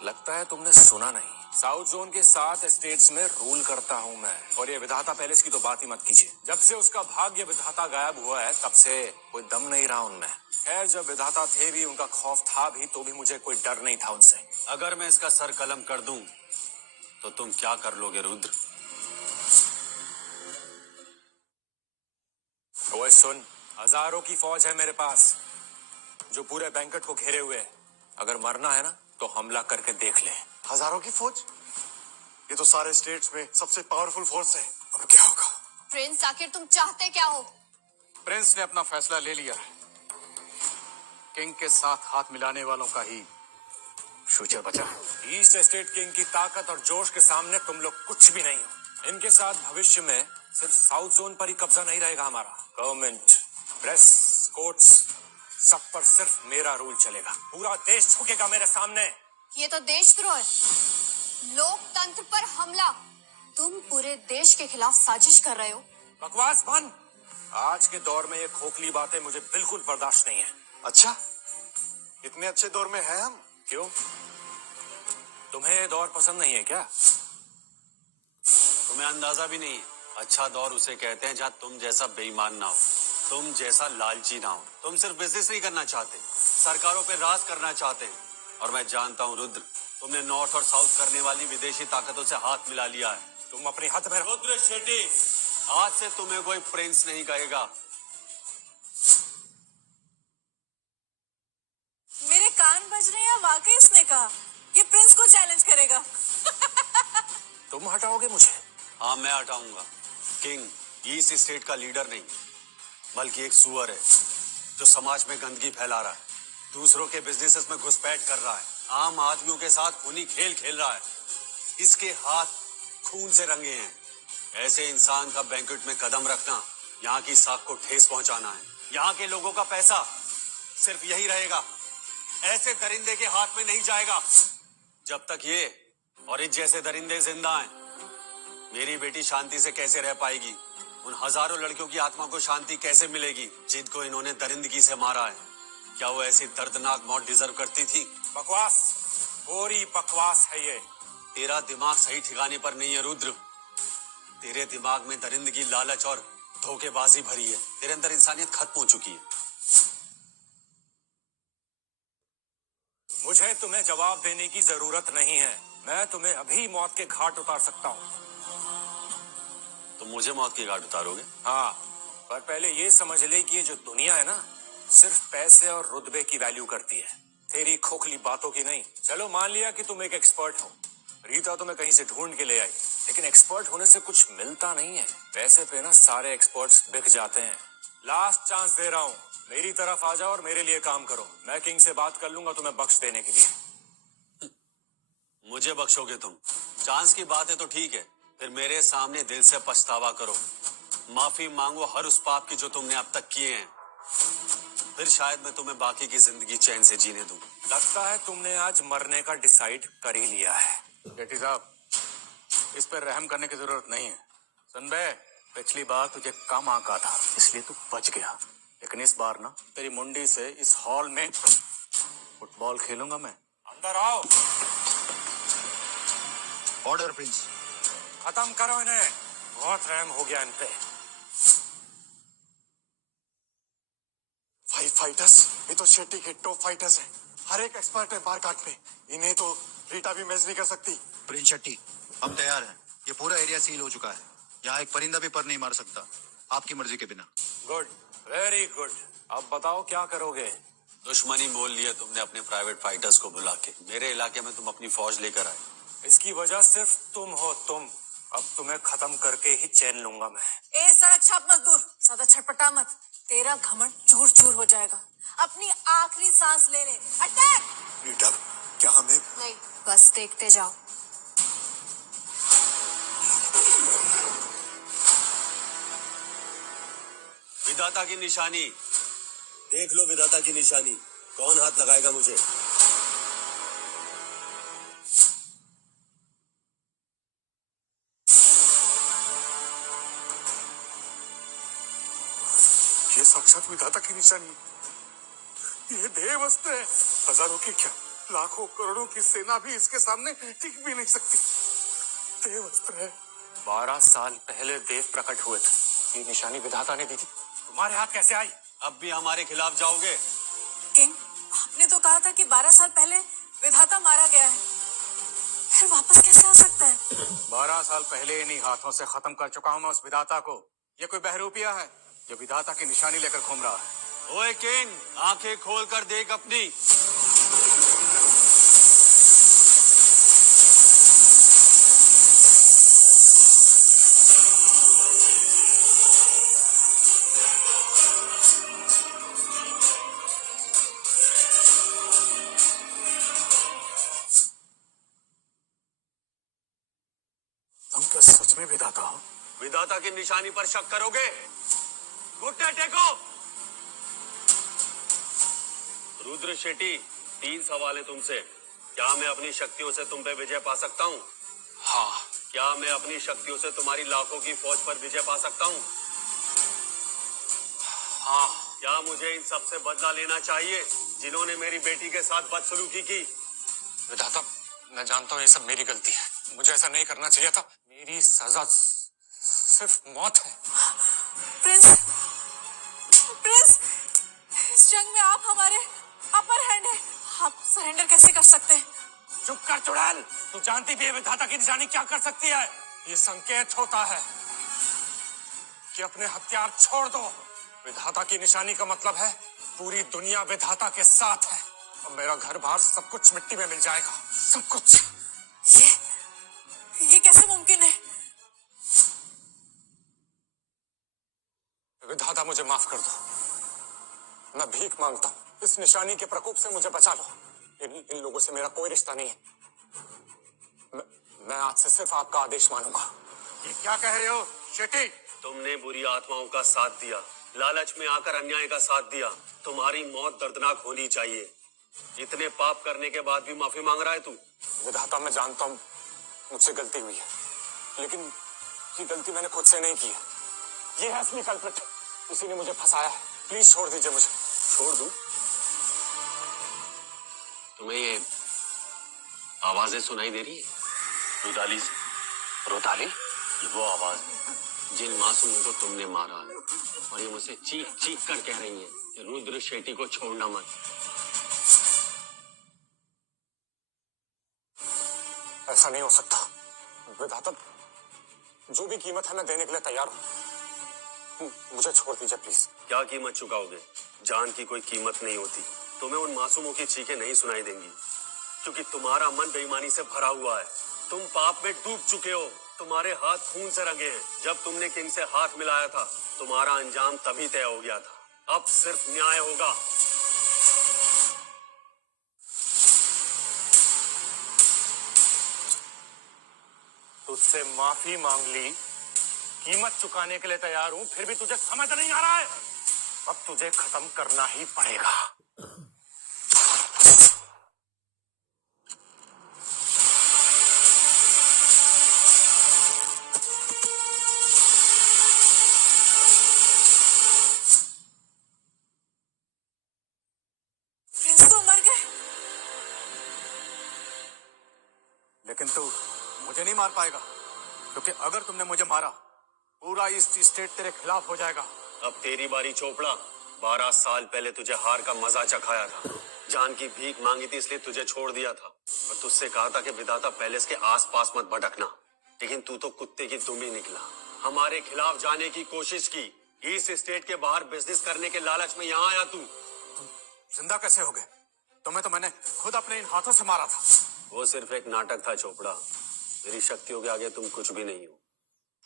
लगता है तुमने सुना नहीं। साउथ जोन के 7 स्टेट्स में रूल करता हूँ मैं, और ये विधाता पैलेस की तो बात ही मत कीजिए। जब से उसका भाग्य विधाता गायब हुआ है, तब से कोई दम नहीं रहा उनमें। खैर, जब विधाता थे भी, उनका खौफ था भी, तो भी मुझे कोई डर नहीं था उनसे। अगर मैं इसका सर कलम कर दूं, तो तुम क्या कर लोगे रुद्र? ओए सुन, हजारों की फौज है मेरे पास, जो पूरे बैंकट को घेरे हुए है। अगर मरना है ना, तो हमला करके देख ले। हजारों की फौज? ये तो सारे स्टेट्स में सबसे पावरफुल फोर्स है। अब क्या होगा? प्रिंस, आखिर तुम चाहते क्या हो? प्रिंस ने अपना फैसला ले लिया है। किंग के साथ हाथ मिलाने वालों का ही फ्यूचर बचा है। ईस्ट स्टेट किंग की ताकत और जोश के सामने तुम लोग कुछ भी नहीं हो। इनके साथ भविष्य में सिर्फ साउथ जोन पर ही कब्जा नहीं रहेगा हमारा। गवर्नमेंट, प्रेस, कोर्ट्स, सब पर सिर्फ मेरा रूल चलेगा। पूरा देश झुकेगा मेरे सामने। ये तो देशद्रोह है, लोकतंत्र पर हमला। तुम पूरे देश के खिलाफ साजिश कर रहे हो। बकवास बंद। आज के दौर में ये खोखली बातें मुझे बिल्कुल बर्दाश्त नहीं है। अच्छा, इतने अच्छे दौर में हैं हम? क्यों, तुम्हें ये दौर पसंद नहीं है क्या? तुम्हें अंदाजा भी नहीं है। अच्छा दौर उसे कहते हैं जहाँ तुम जैसा बेईमान ना हो, तुम जैसा लालची ना हो। तुम सिर्फ बिजनेस नहीं करना चाहते, सरकारों पे राज करना चाहते हैं। और मैं जानता हूँ रुद्र, तुमने नॉर्थ और साउथ करने वाली विदेशी ताकतों से हाथ मिला लिया है। तुम अपनी हद में रहो। रुद्र शेट्टी, आज से तुम्हें कोई प्रिंस नहीं कहेगा। मेरे कान बज रहे हैं, वाकई इसने कहा ये प्रिंस को चैलेंज करेगा। तुम हटाओगे मुझे? हाँ, मैं हटाऊंगा। किंग ईस्ट स्टेट का लीडर नहीं, बल्कि एक सुअर है जो समाज में गंदगी फैला रहा है। दूसरों के बिजनेसेस में घुसपैठ कर रहा है, आम आदमियों के साथ उन्हीं खेल खेल रहा है। इसके हाथ खून से रंगे हैं। ऐसे इंसान का बैंक्वेट में कदम रखना यहाँ की साख को ठेस पहुंचाना है। यहाँ के लोगों का पैसा सिर्फ यही रहेगा, ऐसे दरिंदे के हाथ में नहीं जाएगा। जब तक ये और इस जैसे दरिंदे जिंदा हैं, मेरी बेटी शांति से कैसे रह पाएगी? उन हजारों लड़कियों की आत्मा को शांति कैसे मिलेगी जिनको इन्होंने दरिंदगी से मारा है? क्या वो ऐसी दर्दनाक मौत डिजर्व करती थी? बकवास, पूरी बकवास है ये। तेरा दिमाग सही ठिकाने पर नहीं है रुद्र। तेरे दिमाग में दरिंदगी, लालच और धोखेबाजी भरी है। तेरे अंदर इंसानियत खत्म हो चुकी है। मुझे तुम्हें जवाब देने की जरूरत नहीं है। मैं तुम्हें अभी मौत के घाट उतार सकता हूँ। तुम मुझे मौत के घाट उतारोगे? हाँ, पर पहले ये समझ ले कि ये जो दुनिया है ना, सिर्फ पैसे और रुतबे की वैल्यू करती है, तेरी खोखली बातों की नहीं। चलो मान लिया कि तुम एक एक्सपर्ट हो, रीता तुम्हें कहीं से ढूंढ के ले आई, लेकिन एक्सपर्ट होने से कुछ मिलता नहीं है। पैसे पे ना सारे एक्सपर्ट्स बिक जाते हैं। लास्ट चांस दे रहा हूँ, मेरी तरफ आ जाओ और मेरे लिए काम करो। मैं किंग से बात कर लूंगा तुम्हें बख्श देने के लिए। मुझे बख्शोगे तुम? चांस की बात है तो ठीक है, फिर मेरे सामने दिल से पछतावा करो, माफी मांगो हर उस पाप की जो तुमने अब तक किए हैं। फिर शायद मैं तुम्हें बाकी की जिंदगी चैन से जीने दूं। लगता है तुमने आज मरने का डिसाइड कर ही लिया है। जेठी साहब, इस पर रहम करने की जरूरत नहीं है। सुन बे, पिछली बार तुझे कम आंका था इसलिए तू बच गया, लेकिन इस बार ना तेरी मुंडी से इस हॉल में फुटबॉल खेलूंगा मैं। अंदर आओ। Order Prince. खत्म करो इन्हें, बहुत रहम हो गया इन पे। 5 फाइटर्स, ये तो शेट्टी के टॉप फाइटर्स हैं। हर एक एक्सपर्ट है मार काटने। इन्हें तो रीटा भी मैच नहीं कर सकती। प्रिंस शेट्टी, हम तैयार हैं। ये पूरा एरिया सील हो चुका है। यहाँ एक परिंदा भी पर नहीं मार सकता आपकी मर्जी के बिना। Good, very good. अब बताओ क्या करोगे? दुश्मनी मोल लिया तुमने अपने प्राइवेट फाइटर्स को बुला के। मेरे इलाके में तुम अपनी फौज लेकर आए। इसकी वजह सिर्फ तुम हो, तुम। अब तुम्हें खत्म करके ही चैन लूंगा मैं। ए सड़क छाप मजदूर, ज्यादा छटपटा मत, तेरा घमंड चूर चूर हो जाएगा। अपनी आखिरी सांस ले ले। अटैक! रीटा, क्या हमें? नहीं, बस देखते जाओ। विधाता की निशानी देख लो। विधाता की निशानी, कौन हाथ लगाएगा मुझे? ये साक्षात विधाता की निशानी। ये देवस्त्र है। हजारों की क्या, लाखों करोड़ों की सेना भी इसके सामने टिक भी नहीं सकती। देवस्त्र है। 12 साल पहले देव प्रकट हुए थे, ये निशानी विधाता ने दी थी। तुम्हारे हाथ कैसे आई? अब भी हमारे खिलाफ जाओगे? किंग, आपने तो कहा था कि 12 साल पहले विधाता मारा गया है, फिर वापस कैसे आ सकता है? 12 साल पहले इन्हीं हाथों से खत्म कर चुका हूं मैं उस विधाता को। ये कोई बहरूपिया है जो विधाता की निशानी लेकर घूम रहा है? ओए किंग, आंखें खोल कर देख अपनी। तुम क्या सच में विधाता हो? विधाता की निशानी पर शक करोगे? घुटने टेको। रुद्र शेट्टी, 3 सवाल है तुमसे। क्या मैं अपनी शक्तियों से तुम पे विजय पा सकता हूँ? हाँ। क्या मैं अपनी शक्तियों से तुम्हारी लाखों की फौज पर विजय पा सकता हूँ? हाँ। क्या मुझे इन सब से बदला लेना चाहिए जिन्होंने मेरी बेटी के साथ बदसलूकी की? विधाता, मैं जानता हूँ ये सब मेरी गलती है, मुझे ऐसा नहीं करना चाहिए था। मेरी सजा सिर्फ मौत है। प्रिंस, प्रिंस, इस जंग में आप हमारे अपर हैंड हैं। आप सरेंडर कैसे कर सकते हैं? चुप कर चुड़ैल, तू जानती भी है विधाता की निशानी क्या कर सकती है? ये संकेत होता है कि अपने हथियार छोड़ दो। विधाता की निशानी का मतलब है पूरी दुनिया विधाता के साथ है और मेरा घर बार सब कुछ मिट्टी में मिल जाएगा, सब कुछ। ये कैसे मुमकिन है? विधाता मुझे माफ कर दो, मैं भीख मांगता हूँ। इस निशानी के प्रकोप से मुझे बचा लो। इन लोगों से मेरा कोई रिश्ता नहीं है। मैं आज से सिर्फ आपका आदेश मानूंगा। ये क्या कह रहे हो शेट्टी? तुमने बुरी आत्माओं का साथ दिया, लालच में आकर अन्याय का साथ दिया। तुम्हारी मौत दर्दनाक होनी चाहिए। इतने पाप करने के बाद भी माफी मांग रहा है तू? विधाता, मैं जानता हूँ मुझसे गलती हुई है, लेकिन ये गलती मैंने खुद से नहीं की है। ये है असली कल्प्रिट, इसी ने मुझे फंसाया है। प्लीज छोड़ दीजिए मुझे। छोड़ दूं? तुम्हें ये आवाजें सुनाई दे रही है? रुदाली से। रुदाली? ये वो आवाज है जिन मासूमों को तुमने मारा है, और ये मुझसे चीख चीख कर कह रही है कि रुद्र शेट्टी को छोड़ना मत। ऐसा नहीं हो सकता विधाता, जो भी कीमत है मैं देने के लिए तैयार हूँ। मुझे छोड़ दीजिए प्लीज। क्या कीमत चुकाओगे? जान की कोई कीमत नहीं होती। तुम्हें उन मासूमों की चीखें नहीं सुनाई देंगी, क्योंकि तुम्हारा मन बेईमानी से भरा हुआ है। तुम पाप में डूब चुके हो। तुम्हारे हाथ खून से रंगे हैं। जब तुमने किंग से हाथ मिलाया था, तुम्हारा अंजाम तभी तय हो गया था। अब सिर्फ न्याय होगा। तुझसे माफी मांग ली, कीमत चुकाने के लिए तैयार हूं, फिर भी तुझे समझ नहीं आ रहा है। अब तुझे खत्म करना ही पड़ेगा। प्रिंस तो मर गए। लेकिन तू मुझे नहीं मार पाएगा, क्योंकि अगर तुमने मुझे मारा, पूरा ईस्ट स्टेट तेरे खिलाफ हो जाएगा। अब तेरी बारी चोपड़ा। 12 साल पहले तुझे हार का मजा चखाया था। जान की भीख मांगी थी, इसलिए तुझे छोड़ दिया था, और तुझसे कहा था कि विधाता पैलेस के आसपास मत भटकना। लेकिन तू तो कुत्ते की दुम ही निकला। हमारे खिलाफ जाने की कोशिश की। ईस्ट स्टेट के बाहर बिजनेस करने के लालच में यहाँ आया तू। जिंदा कैसे हो गए? तुम्हें तो मैंने खुद अपने इन हाथों से मारा था। वो सिर्फ एक नाटक था चोपड़ा। मेरी शक्तियों के आगे तुम कुछ भी नहीं हो।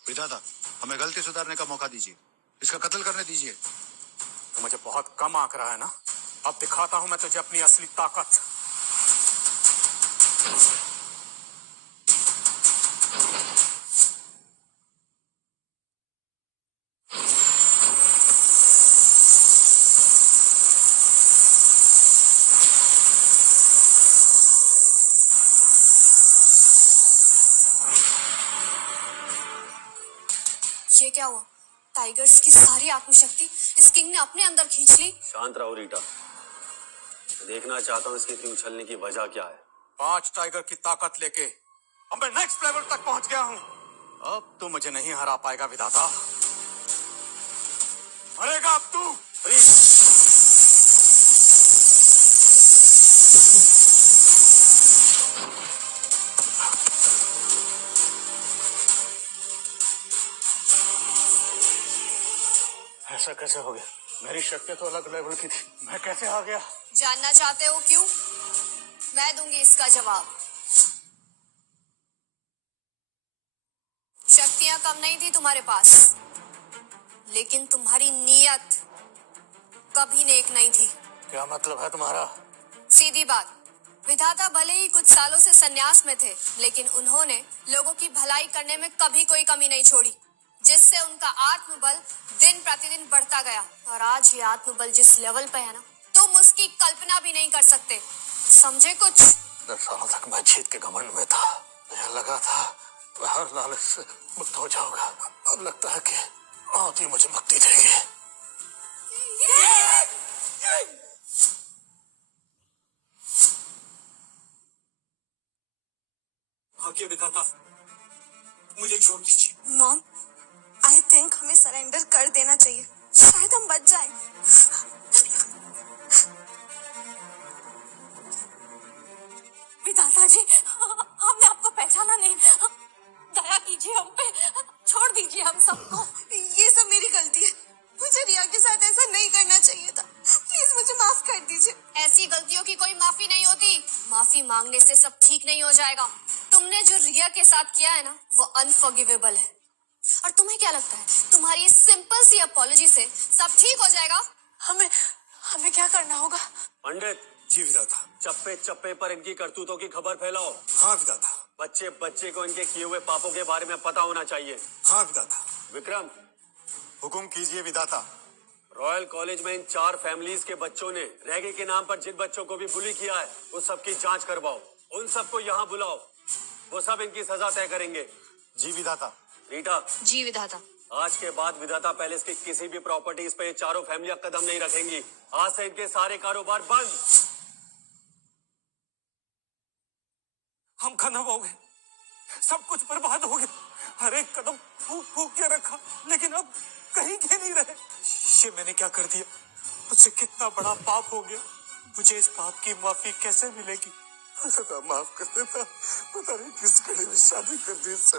विधाता, हमें गलती सुधारने का मौका दीजिए, इसका कत्ल करने दीजिए। तो मुझे बहुत कम आंक रहा है ना? अब दिखाता हूं मैं तुझे अपनी असली ताकत। ये क्या हुआ? टाइगर्स की सारी आत्मशक्ति इस किंग ने अपने अंदर खींच ली। शांत रहो रीटा। देखना चाहता हूँ इसकी इतनी उछलने की वजह क्या है। 5 टाइगर की ताकत लेके अब मैं नेक्स्ट लेवल तक पहुंच गया हूं। अब तू मुझे नहीं हरा पाएगा विधाता। मरेगा अब तू। ऐसा कैसे हो गया? मेरी शक्ति तो अलग लेवल की थी, मैं कैसे आ गया? जानना चाहते हो क्यों? मैं दूंगी इसका जवाब। शक्तियां कम नहीं थी तुम्हारे पास, लेकिन तुम्हारी नीयत कभी नेक नहीं थी। क्या मतलब है तुम्हारा? सीधी बात, विधाता भले ही कुछ सालों से संन्यास में थे, लेकिन उन्होंने लोगों की भलाई करने में कभी कोई कमी नहीं छोड़ी, जिससे उनका आत्मबल दिन प्रतिदिन बढ़ता गया। और आज ये आत्मबल जिस लेवल पे है ना, तुम उसकी कल्पना भी नहीं कर सकते। समझे कुछ? 10 सालों तक मैं जीत के घमंड में था। मुझे लगा था मैं हर लालच से मुक्त हो जाऊंगा। अब लगता है कि मौत ही मुझे मुक्ति देगी। भाग्य विधाता, मुझे छोड़ दीजिए। मॉम, आई थिंक हमें सरेंडर कर देना चाहिए, शायद हम बच जाएं। विधाता जी, हमने आपको पहचाना नहीं। दया कीजिए हम पे, छोड़ दीजिए हम सबको। ये सब मेरी गलती है, मुझे रिया के साथ ऐसा नहीं करना चाहिए था। प्लीज मुझे माफ कर दीजिए। ऐसी गलतियों की कोई माफी नहीं होती। माफी मांगने से सब ठीक नहीं हो जाएगा। तुमने जो रिया के साथ किया है ना, वो अनफॉरगिवेबल है। और तुम्हें क्या लगता है तुम्हारी इस सिंपल सी अपॉलॉजी से सब ठीक हो जाएगा? हमें क्या करना होगा? पंडित जी विधाता। चप्पे चप्पे पर इनकी करतूतों की खबर फैलाओ। हाँ विधाता। बच्चे बच्चे को इनके किए हुए पापों के बारे में पता होना चाहिए। हाँ विधाता। विक्रम, हुकुम कीजिए विधाता। रॉयल कॉलेज में इन 4 फैमिलीज के बच्चों ने रैगी के नाम पर जिन बच्चों को भी बुली किया है वो सबकी जांच करवाओ। उन सबको यहाँ बुलाओ, वो सब इनकी सजा तय करेंगे। जी विधाता। रीटा, जी विधाता। आज के बाद विधाता पैलेस की किसी भी प्रॉपर्टीज पे ये चारों फैमिलियां कदम नहीं रखेंगी। आज से इनके सारे कारोबार बंद। हम खत्म हो गए, सब कुछ बर्बाद हो गया। हर एक कदम फूक फूक के रखा, लेकिन अब कहीं के नहीं रहे। ये मैंने क्या कर दिया? मुझसे कितना बड़ा पाप हो गया। मुझे इस पाप की माफी कैसे मिलेगी? विधाता माफ कर देना। पता नहीं किस घड़ी में शादी कर दी इससे।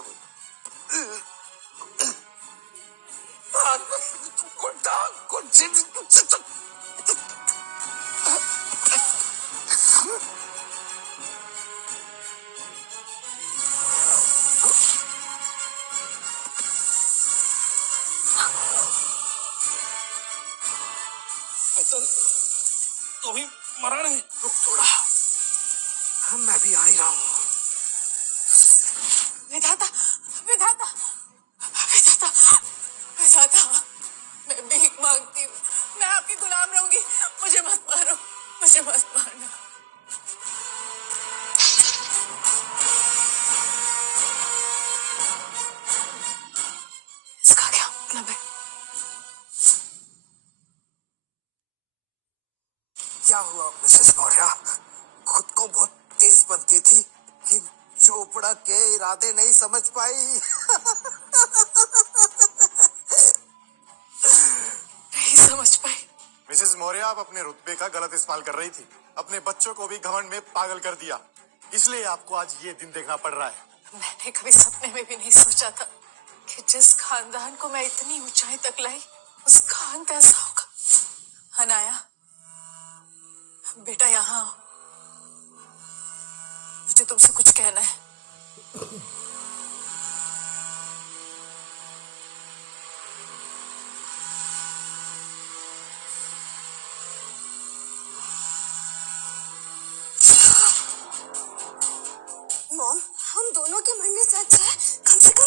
तो भी मरा नहीं। रुक थोड़ा, मैं भी आ ही रहा हूँ। विधाता, विधाता, विधाता, विधाता, मैं भीख मांगती हूँ। मैं आपकी गुलाम रहूंगी। मुझे मत मारो, मुझे मत मारना। इसका क्या मतलब है? क्या हुआ मिसेस मौर्य? खुद को बहुत तेज बनती थी कि चोपड़ा के इरादे नहीं समझ पाई। नहीं समझ पाई। मिसेस मौर्य, आप अपने रुतबे का गलत इस्तेमाल कर रही थी। अपने बच्चों को भी घमंड में पागल कर दिया, इसलिए आपको आज ये दिन देखना पड़ रहा है। मैंने कभी सपने में भी नहीं सोचा था कि जिस खानदान को मैं इतनी ऊंचाई तक लाई उसका अंत ऐसा होगा। अनाया, बेटा यहाँ आओ, मुझे तुमसे कुछ कहना है। मॉम, हम दोनों के मरने से अच्छा है कम से कम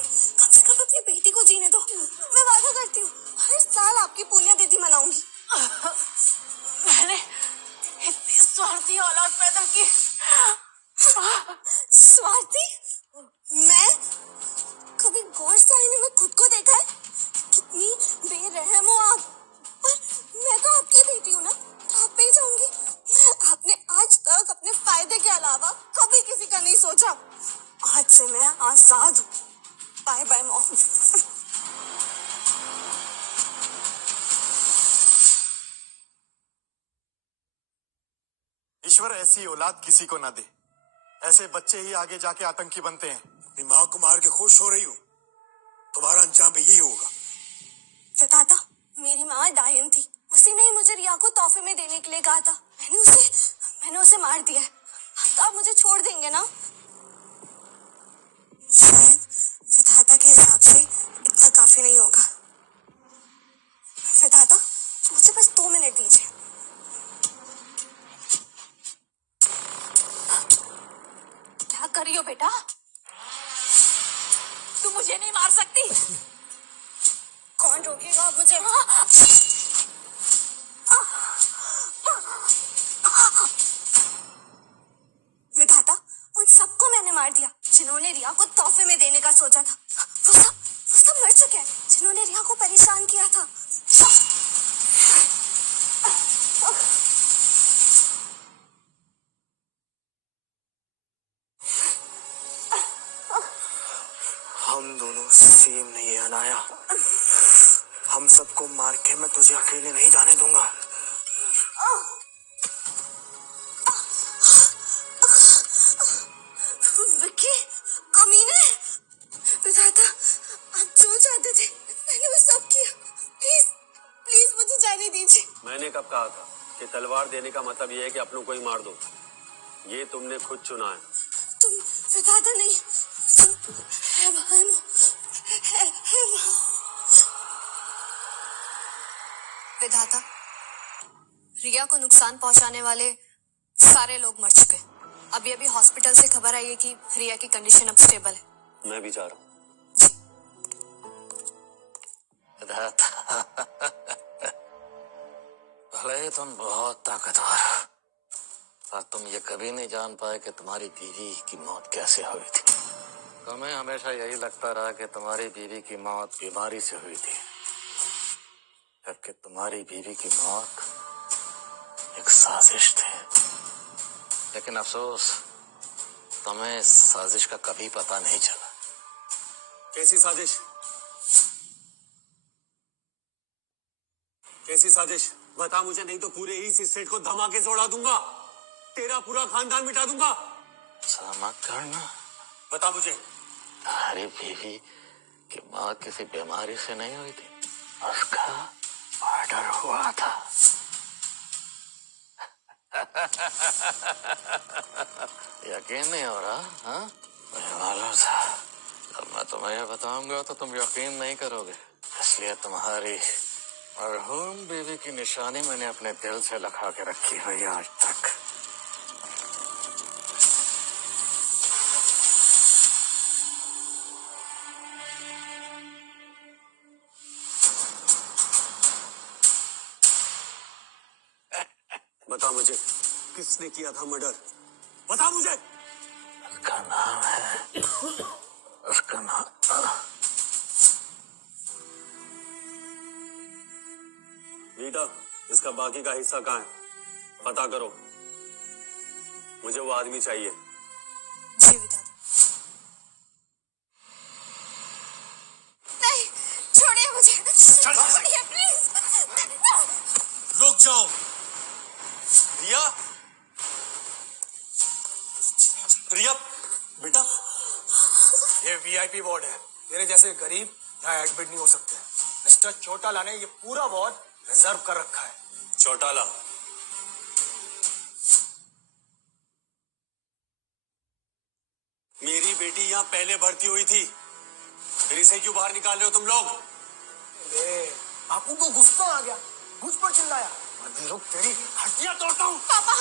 अपनी बेटी को जीने दो। मैं वादा करती हूँ हर साल आपकी पुण्य तिथि मनाऊंगी। मैंने इतनी स्वार्थी औलाद पैदा की। स्वार्थी? मैं कभी गौर से आईने में खुद को देखा है? कितनी बेरहम हो आप। पर मैं तो आपकी बेटी हूँ ना, तो आप पे ही जाऊंगी। आपने आज तक अपने फायदे के अलावा कभी किसी का नहीं सोचा। आज से मैं आजाद हूँ। Bye bye mom. ईश्वर ऐसी औलाद किसी को ना दे। ऐसे बच्चे ही आगे जाके आतंकी बनते हैं। अपनी माँ को मार के खुश हो रही हो, तुम्हारा अंजाम भी यही होगा। विधाता, मेरी माँ डायन थी। उसी ने ही मुझे रिया को तोहफे में देने के लिए कहा था। मैंने उसे मार दिया है। तो आप मुझे छोड़ देंगे ना? शायद विधाता के हिसाब से इतना काफी नहीं होगा। विधाता, मुझे बस 2 मिनट दीजिए। क्या कर रही हो बेटा? तुम मुझे नहीं मार सकती। कौन रोकेगा आप मुझे? विधाता, उन सबको मैंने मार दिया जिन्होंने रिया को तोहफे में देने का सोचा था। वो सब मर चुके हैं जिन्होंने रिया को परेशान किया था। हम दोनों सेम नहीं है अनाया। हम सबको मार के मैं तुझे अकेले नहीं जाने दूंगा। विक्की, कमीने। विधाता, आप जो चाहते थे मैंने वो सब किया। प्लीज प्लीज मुझे जाने दीजिए। मैंने कब कहा था कि तलवार देने का मतलब ये है कि अपनों को ही मार दो? ये तुमने खुद चुना है। तुम विधाता नहीं, तुम विधाता, रिया को नुकसान पहुंचाने वाले सारे लोग मर चुके। अभी अभी हॉस्पिटल से खबर आई है कि रिया की कंडीशन अब स्टेबल है। मैं भी जा रहा हूँ। भले तुम बहुत ताकतवर हो, पर तुम ये कभी नहीं जान पाए कि तुम्हारी बीवी की मौत कैसे हुई थी। तुम्हें हमेशा यही लगता रहा कि तुम्हारी बीवी की मौत बीमारी से हुई थी, जबकि तुम्हारी बीवी की मौत एक साजिश थी। लेकिन अफसोस, तुम्हें इस साजिश का कभी पता नहीं चला। कैसी साजिश? कैसी साजिश? बता मुझे, नहीं तो पूरे ईस्ट स्टेट को धमाके से उड़ा दूंगा, तेरा पूरा खानदान मिटा दूंगा। मत करना। बता मुझे। तुम्हारी बीवी की मौत किसी बीमारी से नहीं हुई थी, उसका मर्डर हुआ था। यकीन नहीं हो रहा? हाँ, मुझे मालूम था। जब मैं तुम्हें यह बताऊंगा तो तुम यकीन नहीं करोगे, इसलिए तुम्हारी मरहूम बीवी की निशानी मैंने अपने दिल से लगा के रखी हुई आज तक। बता मुझे, किसने किया था मर्डर? बता मुझे। उसका नाम है, उसका नाम रीटा, इसका बाकी का हिस्सा कहाँ है? पता करो, मुझे वो आदमी चाहिए। जी विधाता। नहीं, छोड़िए मुझे, छोड़िए प्लीज। रुक जाओ। रिया, रिया बेटा, ये वीआईपी वार्ड है। तेरे जैसे गरीब यहाँ एडमिट नहीं हो सकते। मिस्टर चौटाला ने ये पूरा वार्ड रिजर्व कर रखा है। चौटाला, मेरी बेटी यहाँ पहले भर्ती हुई थी, फिर इसे क्यों बाहर निकाल रहे हो तुम लोग? बापू को गुस्सा आ गया, मुझ पर चिल्लाया। मैं रुक, तेरी हड्डियां तोड़ता हूँ। पापा,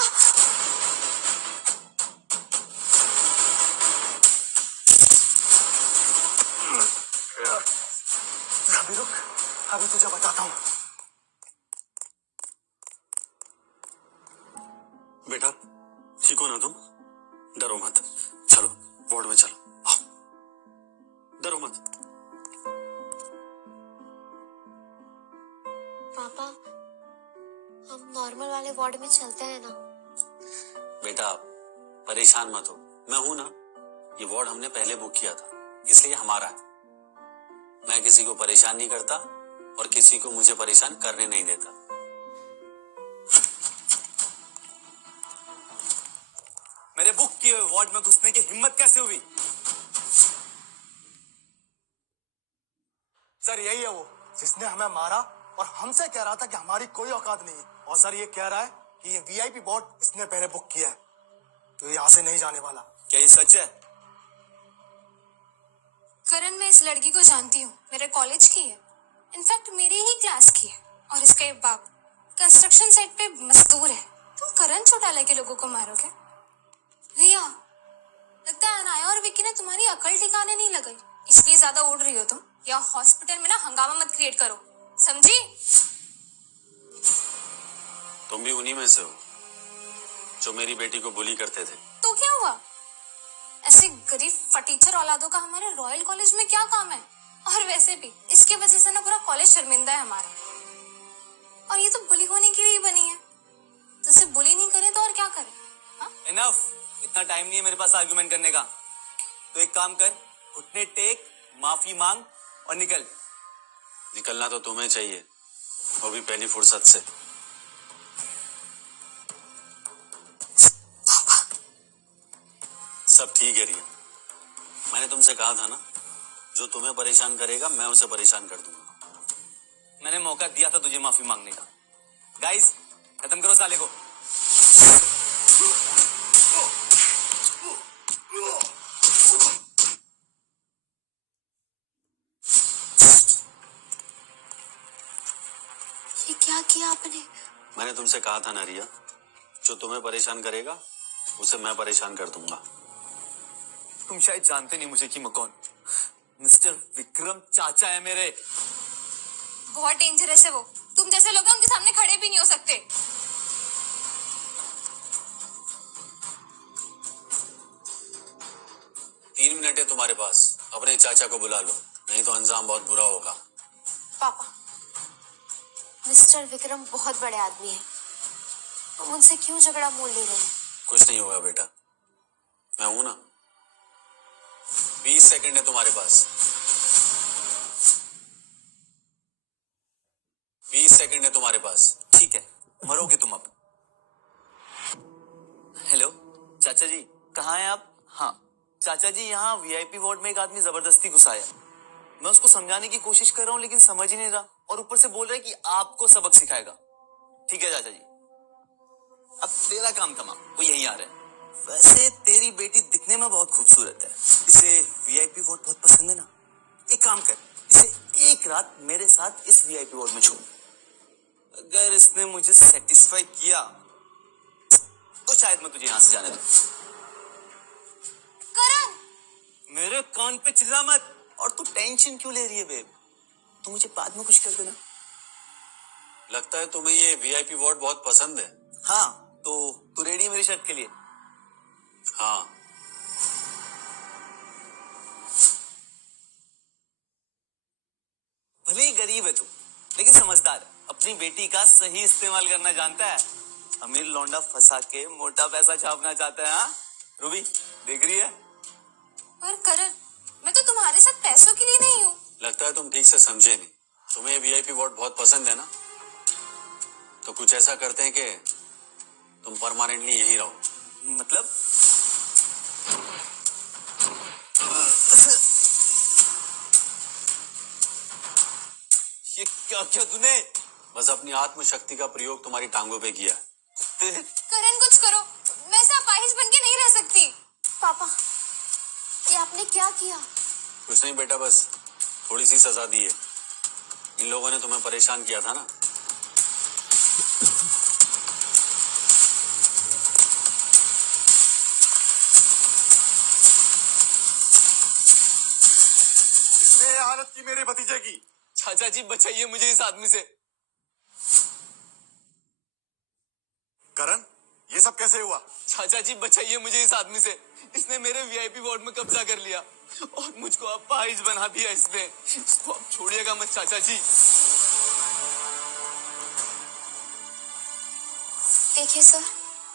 अभी रुक, अभी तुझे बताता हूँ। बेटा, ठीक हो ना तुम? डरो मत, चलो वार्ड में चलो। आओ, डरो मत। पापा, हम नॉर्मल वाले वार्ड में चलते हैं ना? बेटा, परेशान मत हो, मैं हूं ना। ये वार्ड हमने पहले बुक किया था, इसलिए हमारा है। मैं किसी को परेशान नहीं करता और किसी को मुझे परेशान करने नहीं देता। मेरे बुक किए हुए वार्ड में घुसने की हिम्मत कैसे हुई? सर, यही है वो जिसने हमें मारा और हमसे कह रहा था कि हमारी कोई औकात नहीं है। और सर ये कह रहा है कि ये वीआईपी वार्ड इसने पहले बुक किया है, तो यहाँ से नहीं जाने वाला। क्या ये सच है? करण, मैं इस लड़की को जानती हूँ, मेरे कॉलेज की है, इनफैक्ट मेरी ही क्लास की है। और इसका बाप कंस्ट्रक्शन साइट पे मजदूर है। तुम करण चौटाला के लोगों को मारोगे? रिया, लगता है अनाया और विक्की ने तुम्हारी अकल ठिकाने नहीं लगाई, इसलिए ज्यादा उड़ रही हो तुम। या हॉस्पिटल में ना हंगामा मत क्रिएट करो, समझी? तुम भी उन्हीं में से हो जो मेरी बेटी को बुली करते थे। तो क्या हुआ? ऐसे गरीब फटीचर औलादों का हमारे रॉयल कॉलेज में क्या काम है? और वैसे भी इसके वजह से ना पूरा कॉलेज शर्मिंदा है हमारा। और ये तो बुली होने के लिए बनी है, तो इसे बुली नहीं करे तो और क्या करे? इनफ, इतना टाइम नहीं है मेरे पास आर्गुमेंट करने का। तो एक काम कर, घुटने टेक, माफी मांग और निकल। निकलना तो तुम्हें चाहिए, वो भी पहली फुर्सत से। सब ठीक है रिया, मैंने तुमसे कहा था ना, जो तुम्हें परेशान करेगा मैं उसे परेशान कर दूंगा। मैंने मौका दिया था तुझे माफी मांगने का। गाइस, खत्म करो साले को। ये क्या किया आपने? मैंने तुमसे कहा था ना रिया, जो तुम्हें परेशान करेगा उसे मैं परेशान कर दूंगा। तुम शायद जानते नहीं मुझे कि मैं कौन। मिस्टर विक्रम चाचा है मेरे। बहुत डेंजरस है वो। तुम जैसे लोग उनके सामने खड़े भी नहीं हो सकते। तीन मिनट है तुम्हारे पास, अपने चाचा को बुला लो, नहीं तो अंजाम बहुत बुरा होगा। पापा, मिस्टर विक्रम बहुत बड़े आदमी हैं। तुम उनसे क्यों झगड़ा मोल ले रहे हैं? कुछ नहीं होगा बेटा, मैं हूं ना। 20 सेकंड है तुम्हारे पास। 20 सेकंड है तुम्हारे पास। ठीक है, मरोगे तुम अब। हेलो चाचा जी, कहाँ हैं आप? हाँ चाचा जी, यहाँ वीआईपी वार्ड में एक आदमी जबरदस्ती घुसा है। मैं उसको समझाने की कोशिश कर रहा हूँ लेकिन समझ ही नहीं रहा, और ऊपर से बोल रहा है कि आपको सबक सिखाएगा। ठीक है चाचा जी, अब तेरा काम तमाम, वो यहीं आ रहे हैं। वैसे तेरी बेटी दिखने में बहुत खूबसूरत है, इसे वीआईपी वार्ड बहुत पसंद है ना। एक काम कर, इसे एक रात मेरे साथ इस वीआईपी वार्ड में छोड़। अगर इसने मुझे सेटिस्फाई किया तो शायद मैं तुझे यहां से जाने दूं। करण! मेरे कान पे चिल्ला मत। और तू टेंशन क्यों ले रही है बेब? तू मुझे बाद में कुछ कर देना। लगता है तुम्हें ये वीआईपी वार्ड बहुत पसंद है। हाँ, तो तू रेडी है मेरी शर्ट के लिए? हाँ। भले ही गरीब है तू, लेकिन समझदार है, अपनी बेटी का सही इस्तेमाल करना जानता है। अमीर लौंडा फंसा के मोटा पैसा छापना चाहता है। हाँ रूबी, देख रही है? पर करण, मैं तो तुम्हारे साथ पैसों के लिए नहीं हूँ। लगता है तुम ठीक से समझे नहीं। तुम्हें वीआईपी वार्ड बहुत पसंद है ना, तो कुछ ऐसा करते हैं कि तुम परमानेंटली यहीं रहो। मतलब? ये क्या किया तूने? बस अपनी आत्मशक्ति का प्रयोग तुम्हारी टांगों पे किया। करण कुछ करो, मैं ऐसे अपाहिज बन के नहीं रह सकती। पापा, ये आपने क्या किया? कुछ नहीं बेटा, बस थोड़ी सी सजा दी है। इन लोगों ने तुम्हें परेशान किया था ना। इसने हालत की मेरे भतीजे की। चाचा जी बचाइए मुझे इस आदमी से। करण, ये सब कैसे हुआ? चाचा जी बचाइए मुझे इस आदमी से। इसने मेरे वीआईपी वार्ड में कब्जा कर लिया और मुझको अपाहिज बना दिया इसने। इसको आप छोड़िएगा मत चाचा जी। देखिए सर,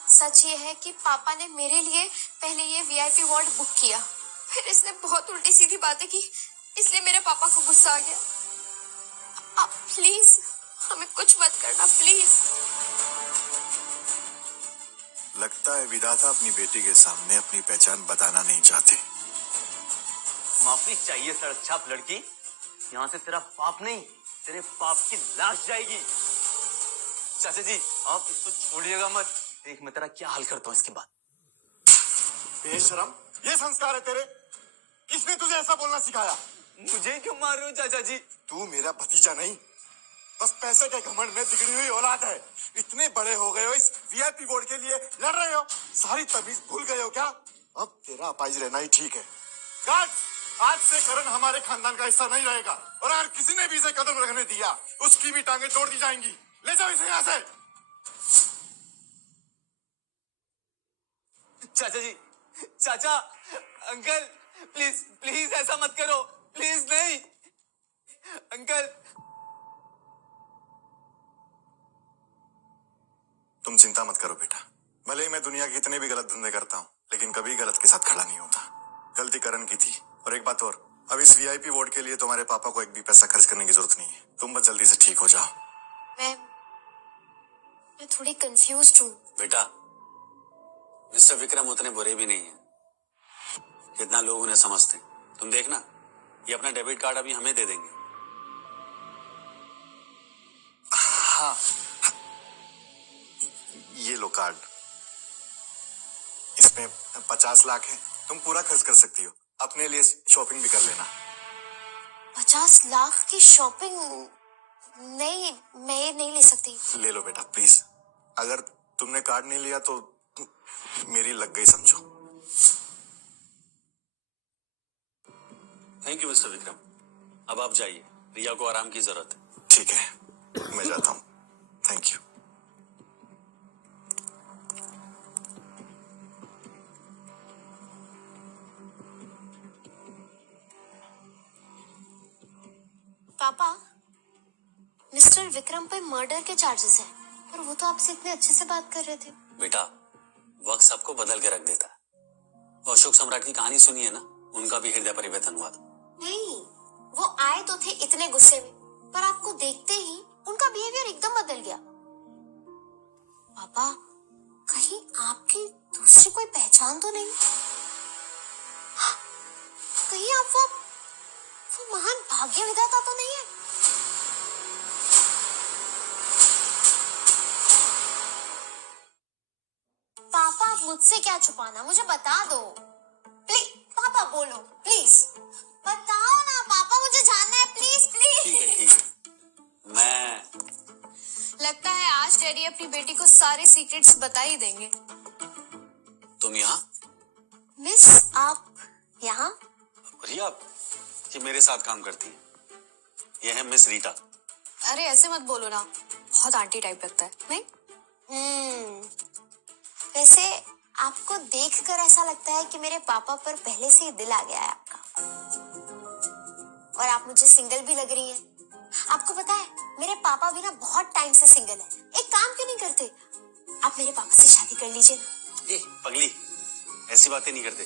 सच ये है कि पापा ने मेरे लिए पहले ये वीआईपी वार्ड बुक किया, फिर इसने बहुत उल्टी सीधी बातें की, इसलिए मेरे पापा को गुस्सा आ गया। आप प्लीज हमें कुछ मत करना, प्लीज। लगता है विधाता अपनी बेटी के सामने अपनी पहचान बताना नहीं चाहते। माफी चाहिए सड़क छाप लड़की, यहाँ से तेरा पाप नहीं, तेरे पाप की लाश जाएगी। चाचा जी आप इसको छोड़िएगा मत, देख मैं तेरा क्या हाल करता हूँ इसके बाद। बेशरम, ये संस्कार है तेरे? किसने तुझे ऐसा बोलना सिखाया? मुझे क्यों मार रहे हो चाचा जी? तू मेरा भतीजा नहीं, बस पैसे के घमंड में बिगड़ी हुई औलाद है। इतने बड़े हो गए हो, इस वीआईपी बोर्ड के लिए लड़ रहे हो, सारी तमीज भूल गए हो क्या? अब तेरा अपाहिज रहना ही ठीक है। गार्ड, आज से करण हमारे खानदान का हिस्सा नहीं रहेगा, और अगर किसी ने भी इसे कदम रखने दिया उसकी भी टांगे तोड़ दी जाएंगी। ले जाओ इसे यहाँ से। चाचा जी, चाचा, अंकल, प्लीज प्लीज ऐसा मत करो, प्लीज नहीं। अंकल, तुम चिंता मत करो बेटा, भले ही मैं दुनिया के इतने भी गलत धंधे करता हूँ, लेकिन कभी गलत के साथ खड़ा नहीं होता। गलती करण की थी। और एक बात और, अब इस वीआईपी वार्ड के लिए तुम्हारे पापा को एक भी पैसा खर्च करने की जरूरत नहीं है। तुम बस जल्दी से ठीक हो जाओ। मैं थोड़ी कंफ्यूज्ड हूँ। बेटा, मिस्टर विक्रम उतने बुरे भी नहीं है जितना लोग उन्हें समझते। तुम देखना, ये अपना डेबिट कार्ड अभी हमें दे देंगे। हाँ, ये लो कार्ड, इसमें 50 लाख है, तुम पूरा खर्च कर सकती हो। अपने लिए शॉपिंग भी कर लेना। 50 लाख की शॉपिंग नहीं, मैं ये नहीं ले सकती। ले लो बेटा प्लीज। अगर तुमने कार्ड नहीं लिया तो मेरी लग गई समझो। Thank you mister Vikram. अब आप जाइए, रिया को आराम की जरूरत है। ठीक है, मैं जाता हूँ। Thank you. पापा, मिस्टर विक्रम पे मर्डर के चार्जेस हैं, पर वो तो आपसे इतने अच्छे से बात कर रहे थे। बेटा, वक्त सबको बदल के रख देता है। वो अशोक सम्राट की कहानी सुनी है ना, उनका भी हृदय परिवर्तन हुआ था। नहीं, वो आए तो थे इतने गुस्से में, पर आपको देखते ही उनका बिहेवियर एकदम बदल गया। पापा, कहीं आपकी दूसरी कोई पहचान तो नहीं? कहीं आप वो महान भाग्य विधाता तो नहीं है? पापा, आप मुझसे क्या छुपाना, मुझे बता दो प्लीज। पापा बोलो प्लीज, बताओ ना पापा, मुझे जानना है प्लीज प्लीज। ठीक है ठीक है, मैं लगता है आज डैडी अपनी बेटी को सारे सीक्रेट्स बता ही देंगे। तुम यहाँ? मिस, आप यहाँ? रिया, ये मेरे साथ काम करती है। ये है मिस रीटा। अरे ऐसे मत बोलो ना, बहुत आंटी टाइप लगता है। नहीं? वैसे आपको देखकर ऐसा लगता है कि मेरे पापा पर पहले से ही दिल आ गया है आपका, और आप मुझे सिंगल भी लग रही हैं। आपको पता है, मेरे पापा भी ना बहुत टाइम से सिंगल है। एक काम क्यों नहीं करते, आप मेरे पापा से शादी कर लीजिए ना। ए पगली, ऐसी बातें नहीं करते।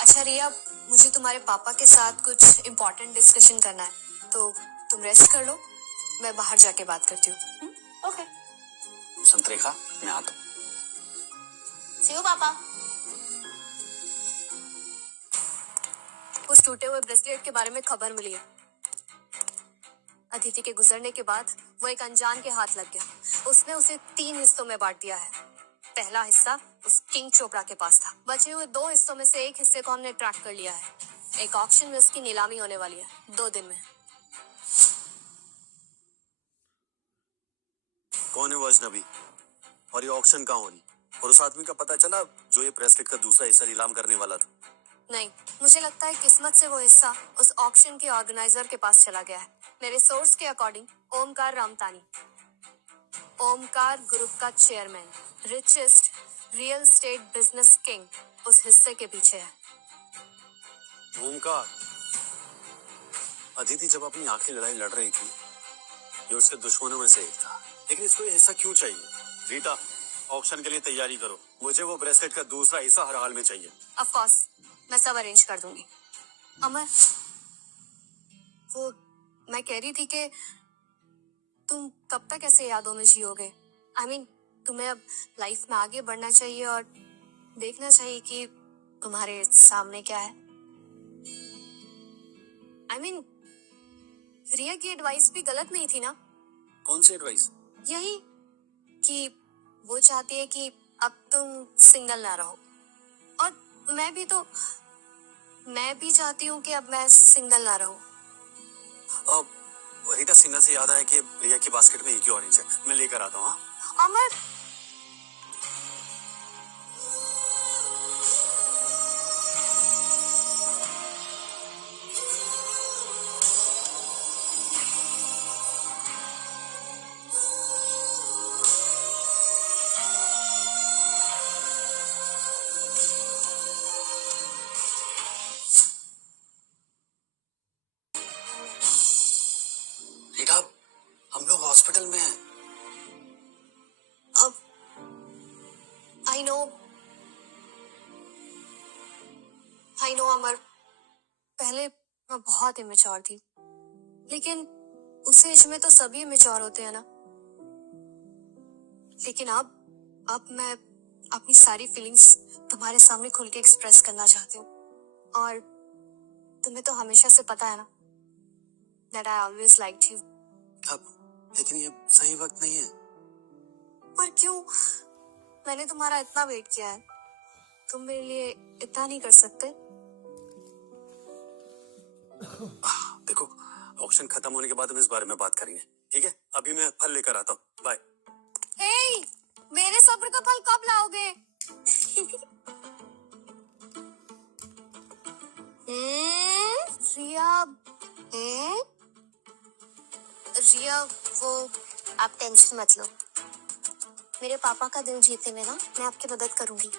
अच्छा रिया, मुझे तुम्हारे पापा के साथ कुछ इम्पोर्टेंट डिस्कशन करना है, तो तुम रेस्ट कर लो, मैं बाहर जाके बात करती हूँ। ओके। संतरेखा, मैं आता हूँ। सी यू पापा। उस टूटे हुए ब्रेसलेट के बारे में खबर मिली है। अदिति के गुजरने के बाद वो एक अनजान के हाथ लग गया। उसने उसे 3 हिस्सों में बांट दिया है। पहला हिस्सा उस किंग चोपड़ा के पास था। बचे हुए 2 हिस्सों में से एक हिस्से को हमने ट्रैक कर लिया है। एक ऑक्शन में उसकी नीलामी होने वाली है 2 दिन में। कौन है वो अजनबी, और ये ऑक्शन कहाँ हो रही, और उस आदमी का पता चला जो ये ब्रेसलेट का दूसरा हिस्सा नीलाम करने वाला था? नहीं, मुझे लगता है किस्मत से वो हिस्सा उस ऑक्शन के ऑर्गेनाइजर के पास चला गया है। मेरे सोर्स के अकॉर्डिंग ओमकार रामतानी, ओमकार ग्रुप का chairman, richest real estate business king, उस हिस्से के पीछे है। ओमकार, अदिति जब अपनी आखिरी लड़ाई लड़ रही थी, ये उसके दुश्मनों में से एक था, लेकिन इसको ये हिस्सा क्यों चाहिए? रीटा, ऑक्शन के लिए तैयारी करो, मुझे वो ब्रेसलेट का दूसरा हिस्सा हर हाल में चाहिए। ऑफ कोर्स, मैं सब अरेंज कर दूंगी। अमर, वो मैं कह रही थी कि तुम कब तक ऐसे यादों में जियोगे? I mean, तुम्हें अब लाइफ में आगे बढ़ना चाहिए और देखना चाहिए कि तुम्हारे सामने क्या है। I mean, रिया की एडवाइस भी गलत नहीं थी ना? कौन सी एडवाइस? यही कि वो चाहती है कि अब तुम सिंगल ना रहो, और मैं भी चाहती हूँ कि अब मैं सिंगल ना रहूं। रीटा, सिग्नल से याद आया कि रिया की बास्केट में एक ही ऑरेंज है, मैं लेकर आता हूँ। अमर, रीटा, हम लोग हॉस्पिटल में हैं। अब आई नो अमर, पहले मैं बहुत इमेच्योर थी, लेकिन उस एज में तो सभी इमेच्योर होते हैं ना। लेकिन अब मैं अपनी सारी फीलिंग्स तुम्हारे सामने खुल के एक्सप्रेस करना चाहती हूँ, और तुम्हें तो हमेशा से पता है ना that I always liked you। अब लेकिन ये सही वक्त नहीं है। पर क्यों? मैंने तुम्हारा इतना वेट किया है, तुम मेरे लिए इतना नहीं कर सकते? ऑक्शन खत्म होने के बाद हम इस बारे में बात करेंगे, ठीक है? अभी मैं फल लेकर आता हूँ, बाय। हे, मेरे सब्र का फल कब लाओगे? रिया, रिया, वो आप टेंशन मत लो। मेरे पापा का दिल जीतने में ना मैं आपकी मदद करूंगी।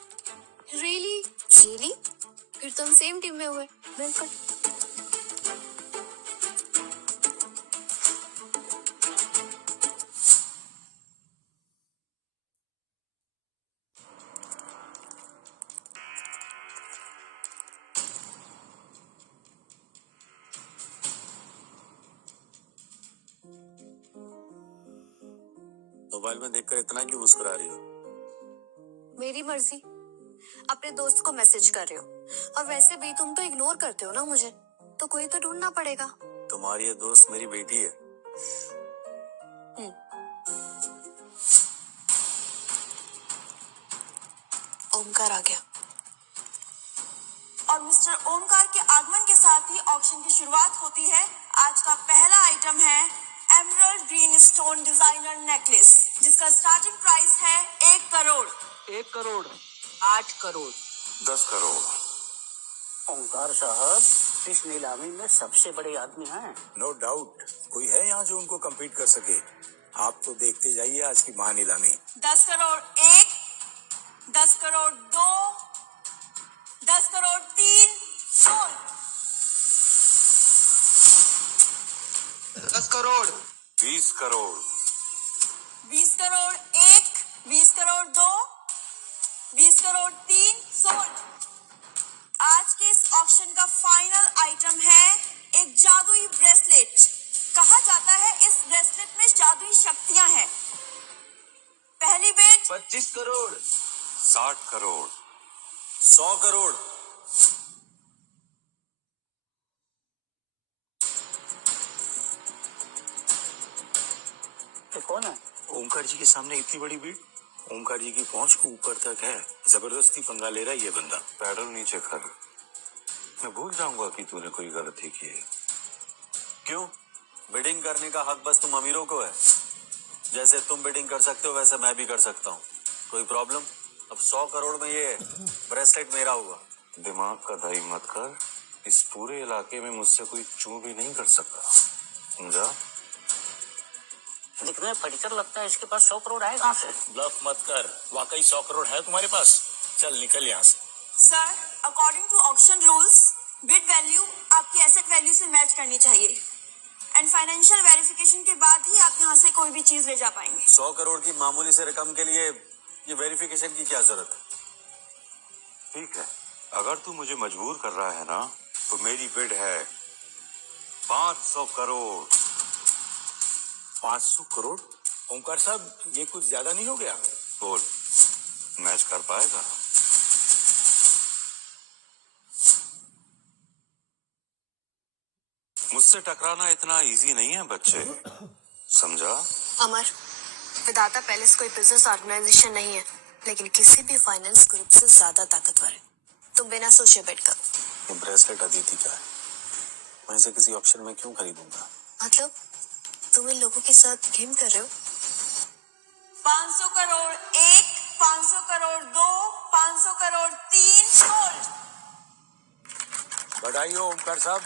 रियली? रियली? फिर तो हम सेम टीम में हुए। बिल्कुल। मोबाइल में देखकर इतना क्यों मुस्कुरा रही हो? मेरी मर्जी। अपने दोस्त को मैसेज कर रहे हो और वैसे भी तुम तो इग्नोर करते हो ना मुझे, तो कोई तो ढूंढना पड़ेगा। तुम्हारी ये दोस्त मेरी बेटी है। ओमकार आ गया। और मिस्टर ओमकार के आगमन के साथ ही ऑक्शन की शुरुआत होती है। आज का पहला आइटम है emerald green stone designer necklace, जिसका स्टार्टिंग प्राइस है 1 करोड़। 1 करोड़, 8 करोड़, 10 करोड़। ओंकार साहब इस नीलामी में सबसे बड़े आदमी हैं। नो डाउट, कोई है यहाँ जो उनको compete कर सके। आप तो देखते जाइए आज की महानीलामी। 10 करोड़ 1, 10 करोड़ 2, 10 करोड़ 3, सोल्ड। 10 करोड़, 20 करोड़। 20 करोड़ 1, 20 करोड़ 2, 20 करोड़ 3, सोल्ड। आज के इस ऑक्शन का फाइनल आइटम है एक जादुई ब्रेसलेट। कहा जाता है इस ब्रेसलेट में जादुई शक्तियां हैं। पहली बेट 25 करोड़, 60 करोड़। 100 करोड़। ये कौन है? ओमकार जी के सामने इतनी बड़ी भीड़। ओमकार जी की पहुंच को ऊपर तक है। जबरदस्ती पंगा ले रहा है ये बंदा। पैडल नीचे कर। मैं भूल जाऊंगा कि तूने कोई गलती की है। क्यों? बिडिंग करने का हक बस तुम अमीरों को है। जैसे तुम बिडिंग कर सकते हो वैसे मैं भी कर सकता हूँ। कोई प्रॉब्लम? अब 100 करोड़ में ये ब्रेसलेट मेरा हुआ। दिमाग का दही मत कर। इस पूरे इलाके में मुझसे कोई चू भी नहीं कर सकता, समझा? दिखने में फटीचर लगता है, इसके पास 100 करोड़ है कहाँ से? ब्लफ मत कर, वाकई 100 करोड़ है तुम्हारे पास? चल निकल यहाँ से। Sir, according to auction rules, bid value आपकी एसेट वैल्यू से मैच करनी चाहिए एंड फाइनेंशियल वेरिफिकेशन के बाद ही आप यहाँ से कोई भी चीज ले जा पाएंगे। 100 करोड़ की मामूली से रकम के लिए ये वेरिफिकेशन की क्या जरूरत है? ठीक है, अगर तू मुझे मजबूर कर रहा है ना, तो मेरी बिड है 500 करोड़। 500 करोड़? ओंकार साहब ये कुछ ज्यादा नहीं हो गया? बोल, मैच कर पाएगा? मुझसे टकराना इतना इजी नहीं है बच्चे, समझा? अमर, विधाता पैलेस कोई बिजनेस ऑर्गेनाइजेशन नहीं है, लेकिन किसी भी फाइनेंस ग्रुप से ज्यादा ताकतवर है। तुम बिना सोचे बेट करो। ये ब्रेसलेट अदिति का है, मैं इसे किसी ऑप्शन में क्यों खरीदूंगा? मतलब तुम इन लोगों के साथ गेम कर रहे हो? 500 करोड़ 1, 500 करोड़ 2, 500 करोड़ 3, सोल्ड। बधाई हो ओंकार साहब।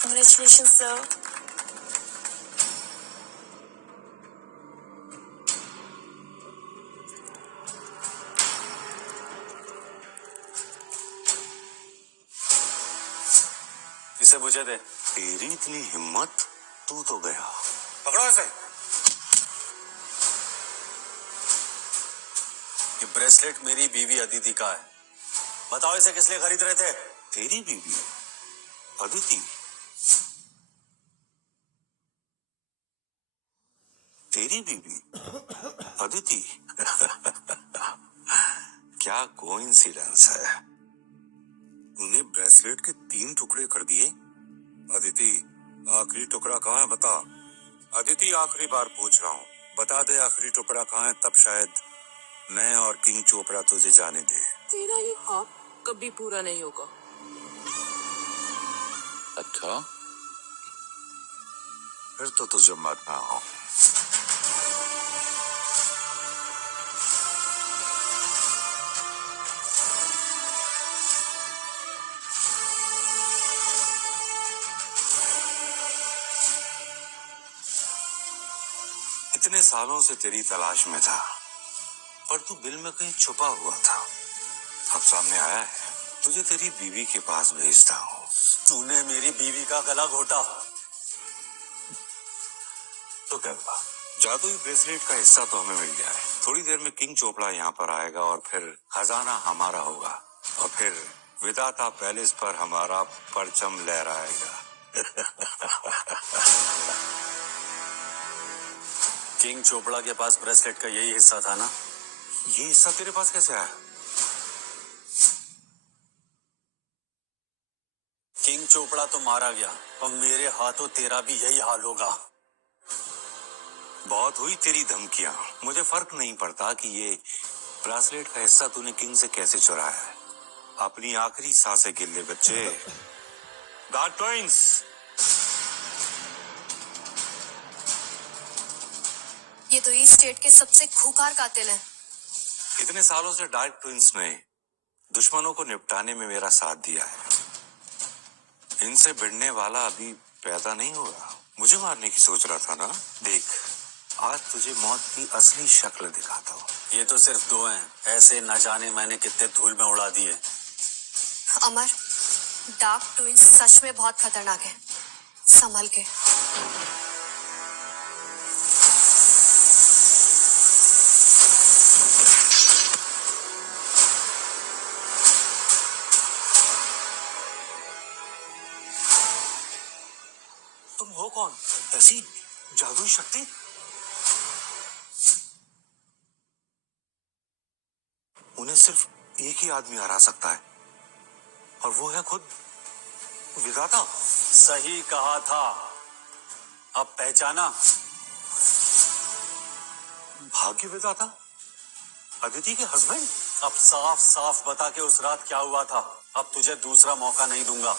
Congratulations, sir. इसे मुझे दे। तेरी इतनी हिम्मत, तू तो गया। पकड़ो इसे। ये ब्रेसलेट मेरी बीवी अदिति का है। बताओ इसे किस लिए खरीद रहे थे? तेरी बीवी अदिति? तेरी बीवी अदिति? क्या कोइंसिडेंस है। तूने ब्रेसलेट के 3 टुकड़े कर दिए। अदिति, आखिरी टुकड़ा कहाँ है बता। अदिति, आखिरी बार पूछ रहा हूँ, बता दे आखिरी टुकड़ा कहाँ है, तब शायद मैं और किंग चोपड़ा तुझे जाने दे। तेरा ये ख्वाब कभी पूरा नहीं होगा। अच्छा, फिर तो तुझे मरना हो। इतने सालों से तेरी तलाश में था, पर तू दिल में कहीं छुपा हुआ था। अब सामने आया है, तुझे तेरी बीवी के पास भेजता हूँ। तूने मेरी बीवी का गला घोटा तो क्या हुआ? जादुई ब्रेसलेट का हिस्सा तो हमें मिल गया है। थोड़ी देर में किंग चोपड़ा यहाँ पर आएगा और फिर खजाना हमारा होगा और फिर विधाता पैलेस पर हमारा परचम लहराएगा। किंग चोपड़ा के पास ब्रेसलेट का यही हिस्सा था ना? ये हिस्सा तेरे पास कैसे आया? किंग चोपड़ा तो मारा गया और मेरे हाथों तेरा भी यही हाल होगा। बहुत हुई तेरी धमकियां। मुझे फर्क नहीं पड़ता कि ये ब्रेसलेट का हिस्सा तूने किंग से कैसे चुराया है। अपनी आखिरी सांसें गिन ले बच्चे। डार्क ट्विंस, ये तो ईस्ट स्टेट के सबसे खूंखार कातिल है। इतने सालों से डार्क ट्विंस ने दुश्मनों को निपटाने में मेरा साथ दिया है। इनसे भिड़ने वाला अभी पैदा नहीं हुआ। मुझे मारने की सोच रहा था ना? देख, आज तुझे मौत की असली शक्ल दिखाता हूँ। ये तो सिर्फ दो हैं, ऐसे न जाने मैंने कितने धूल में उड़ा दिए। अमर, डार्क ट्विंस सच में बहुत खतरनाक है, संभल के। तुम हो कौन? ऐसी जादुई शक्ति? उन्हें सिर्फ एक ही आदमी हरा सकता है और वो है खुद विधाता। सही कहा था। अब पहचाना? भाग्य विधाता, अदिति के हस्बैंड। अब साफ साफ बता के उस रात क्या हुआ था। अब तुझे दूसरा मौका नहीं दूंगा।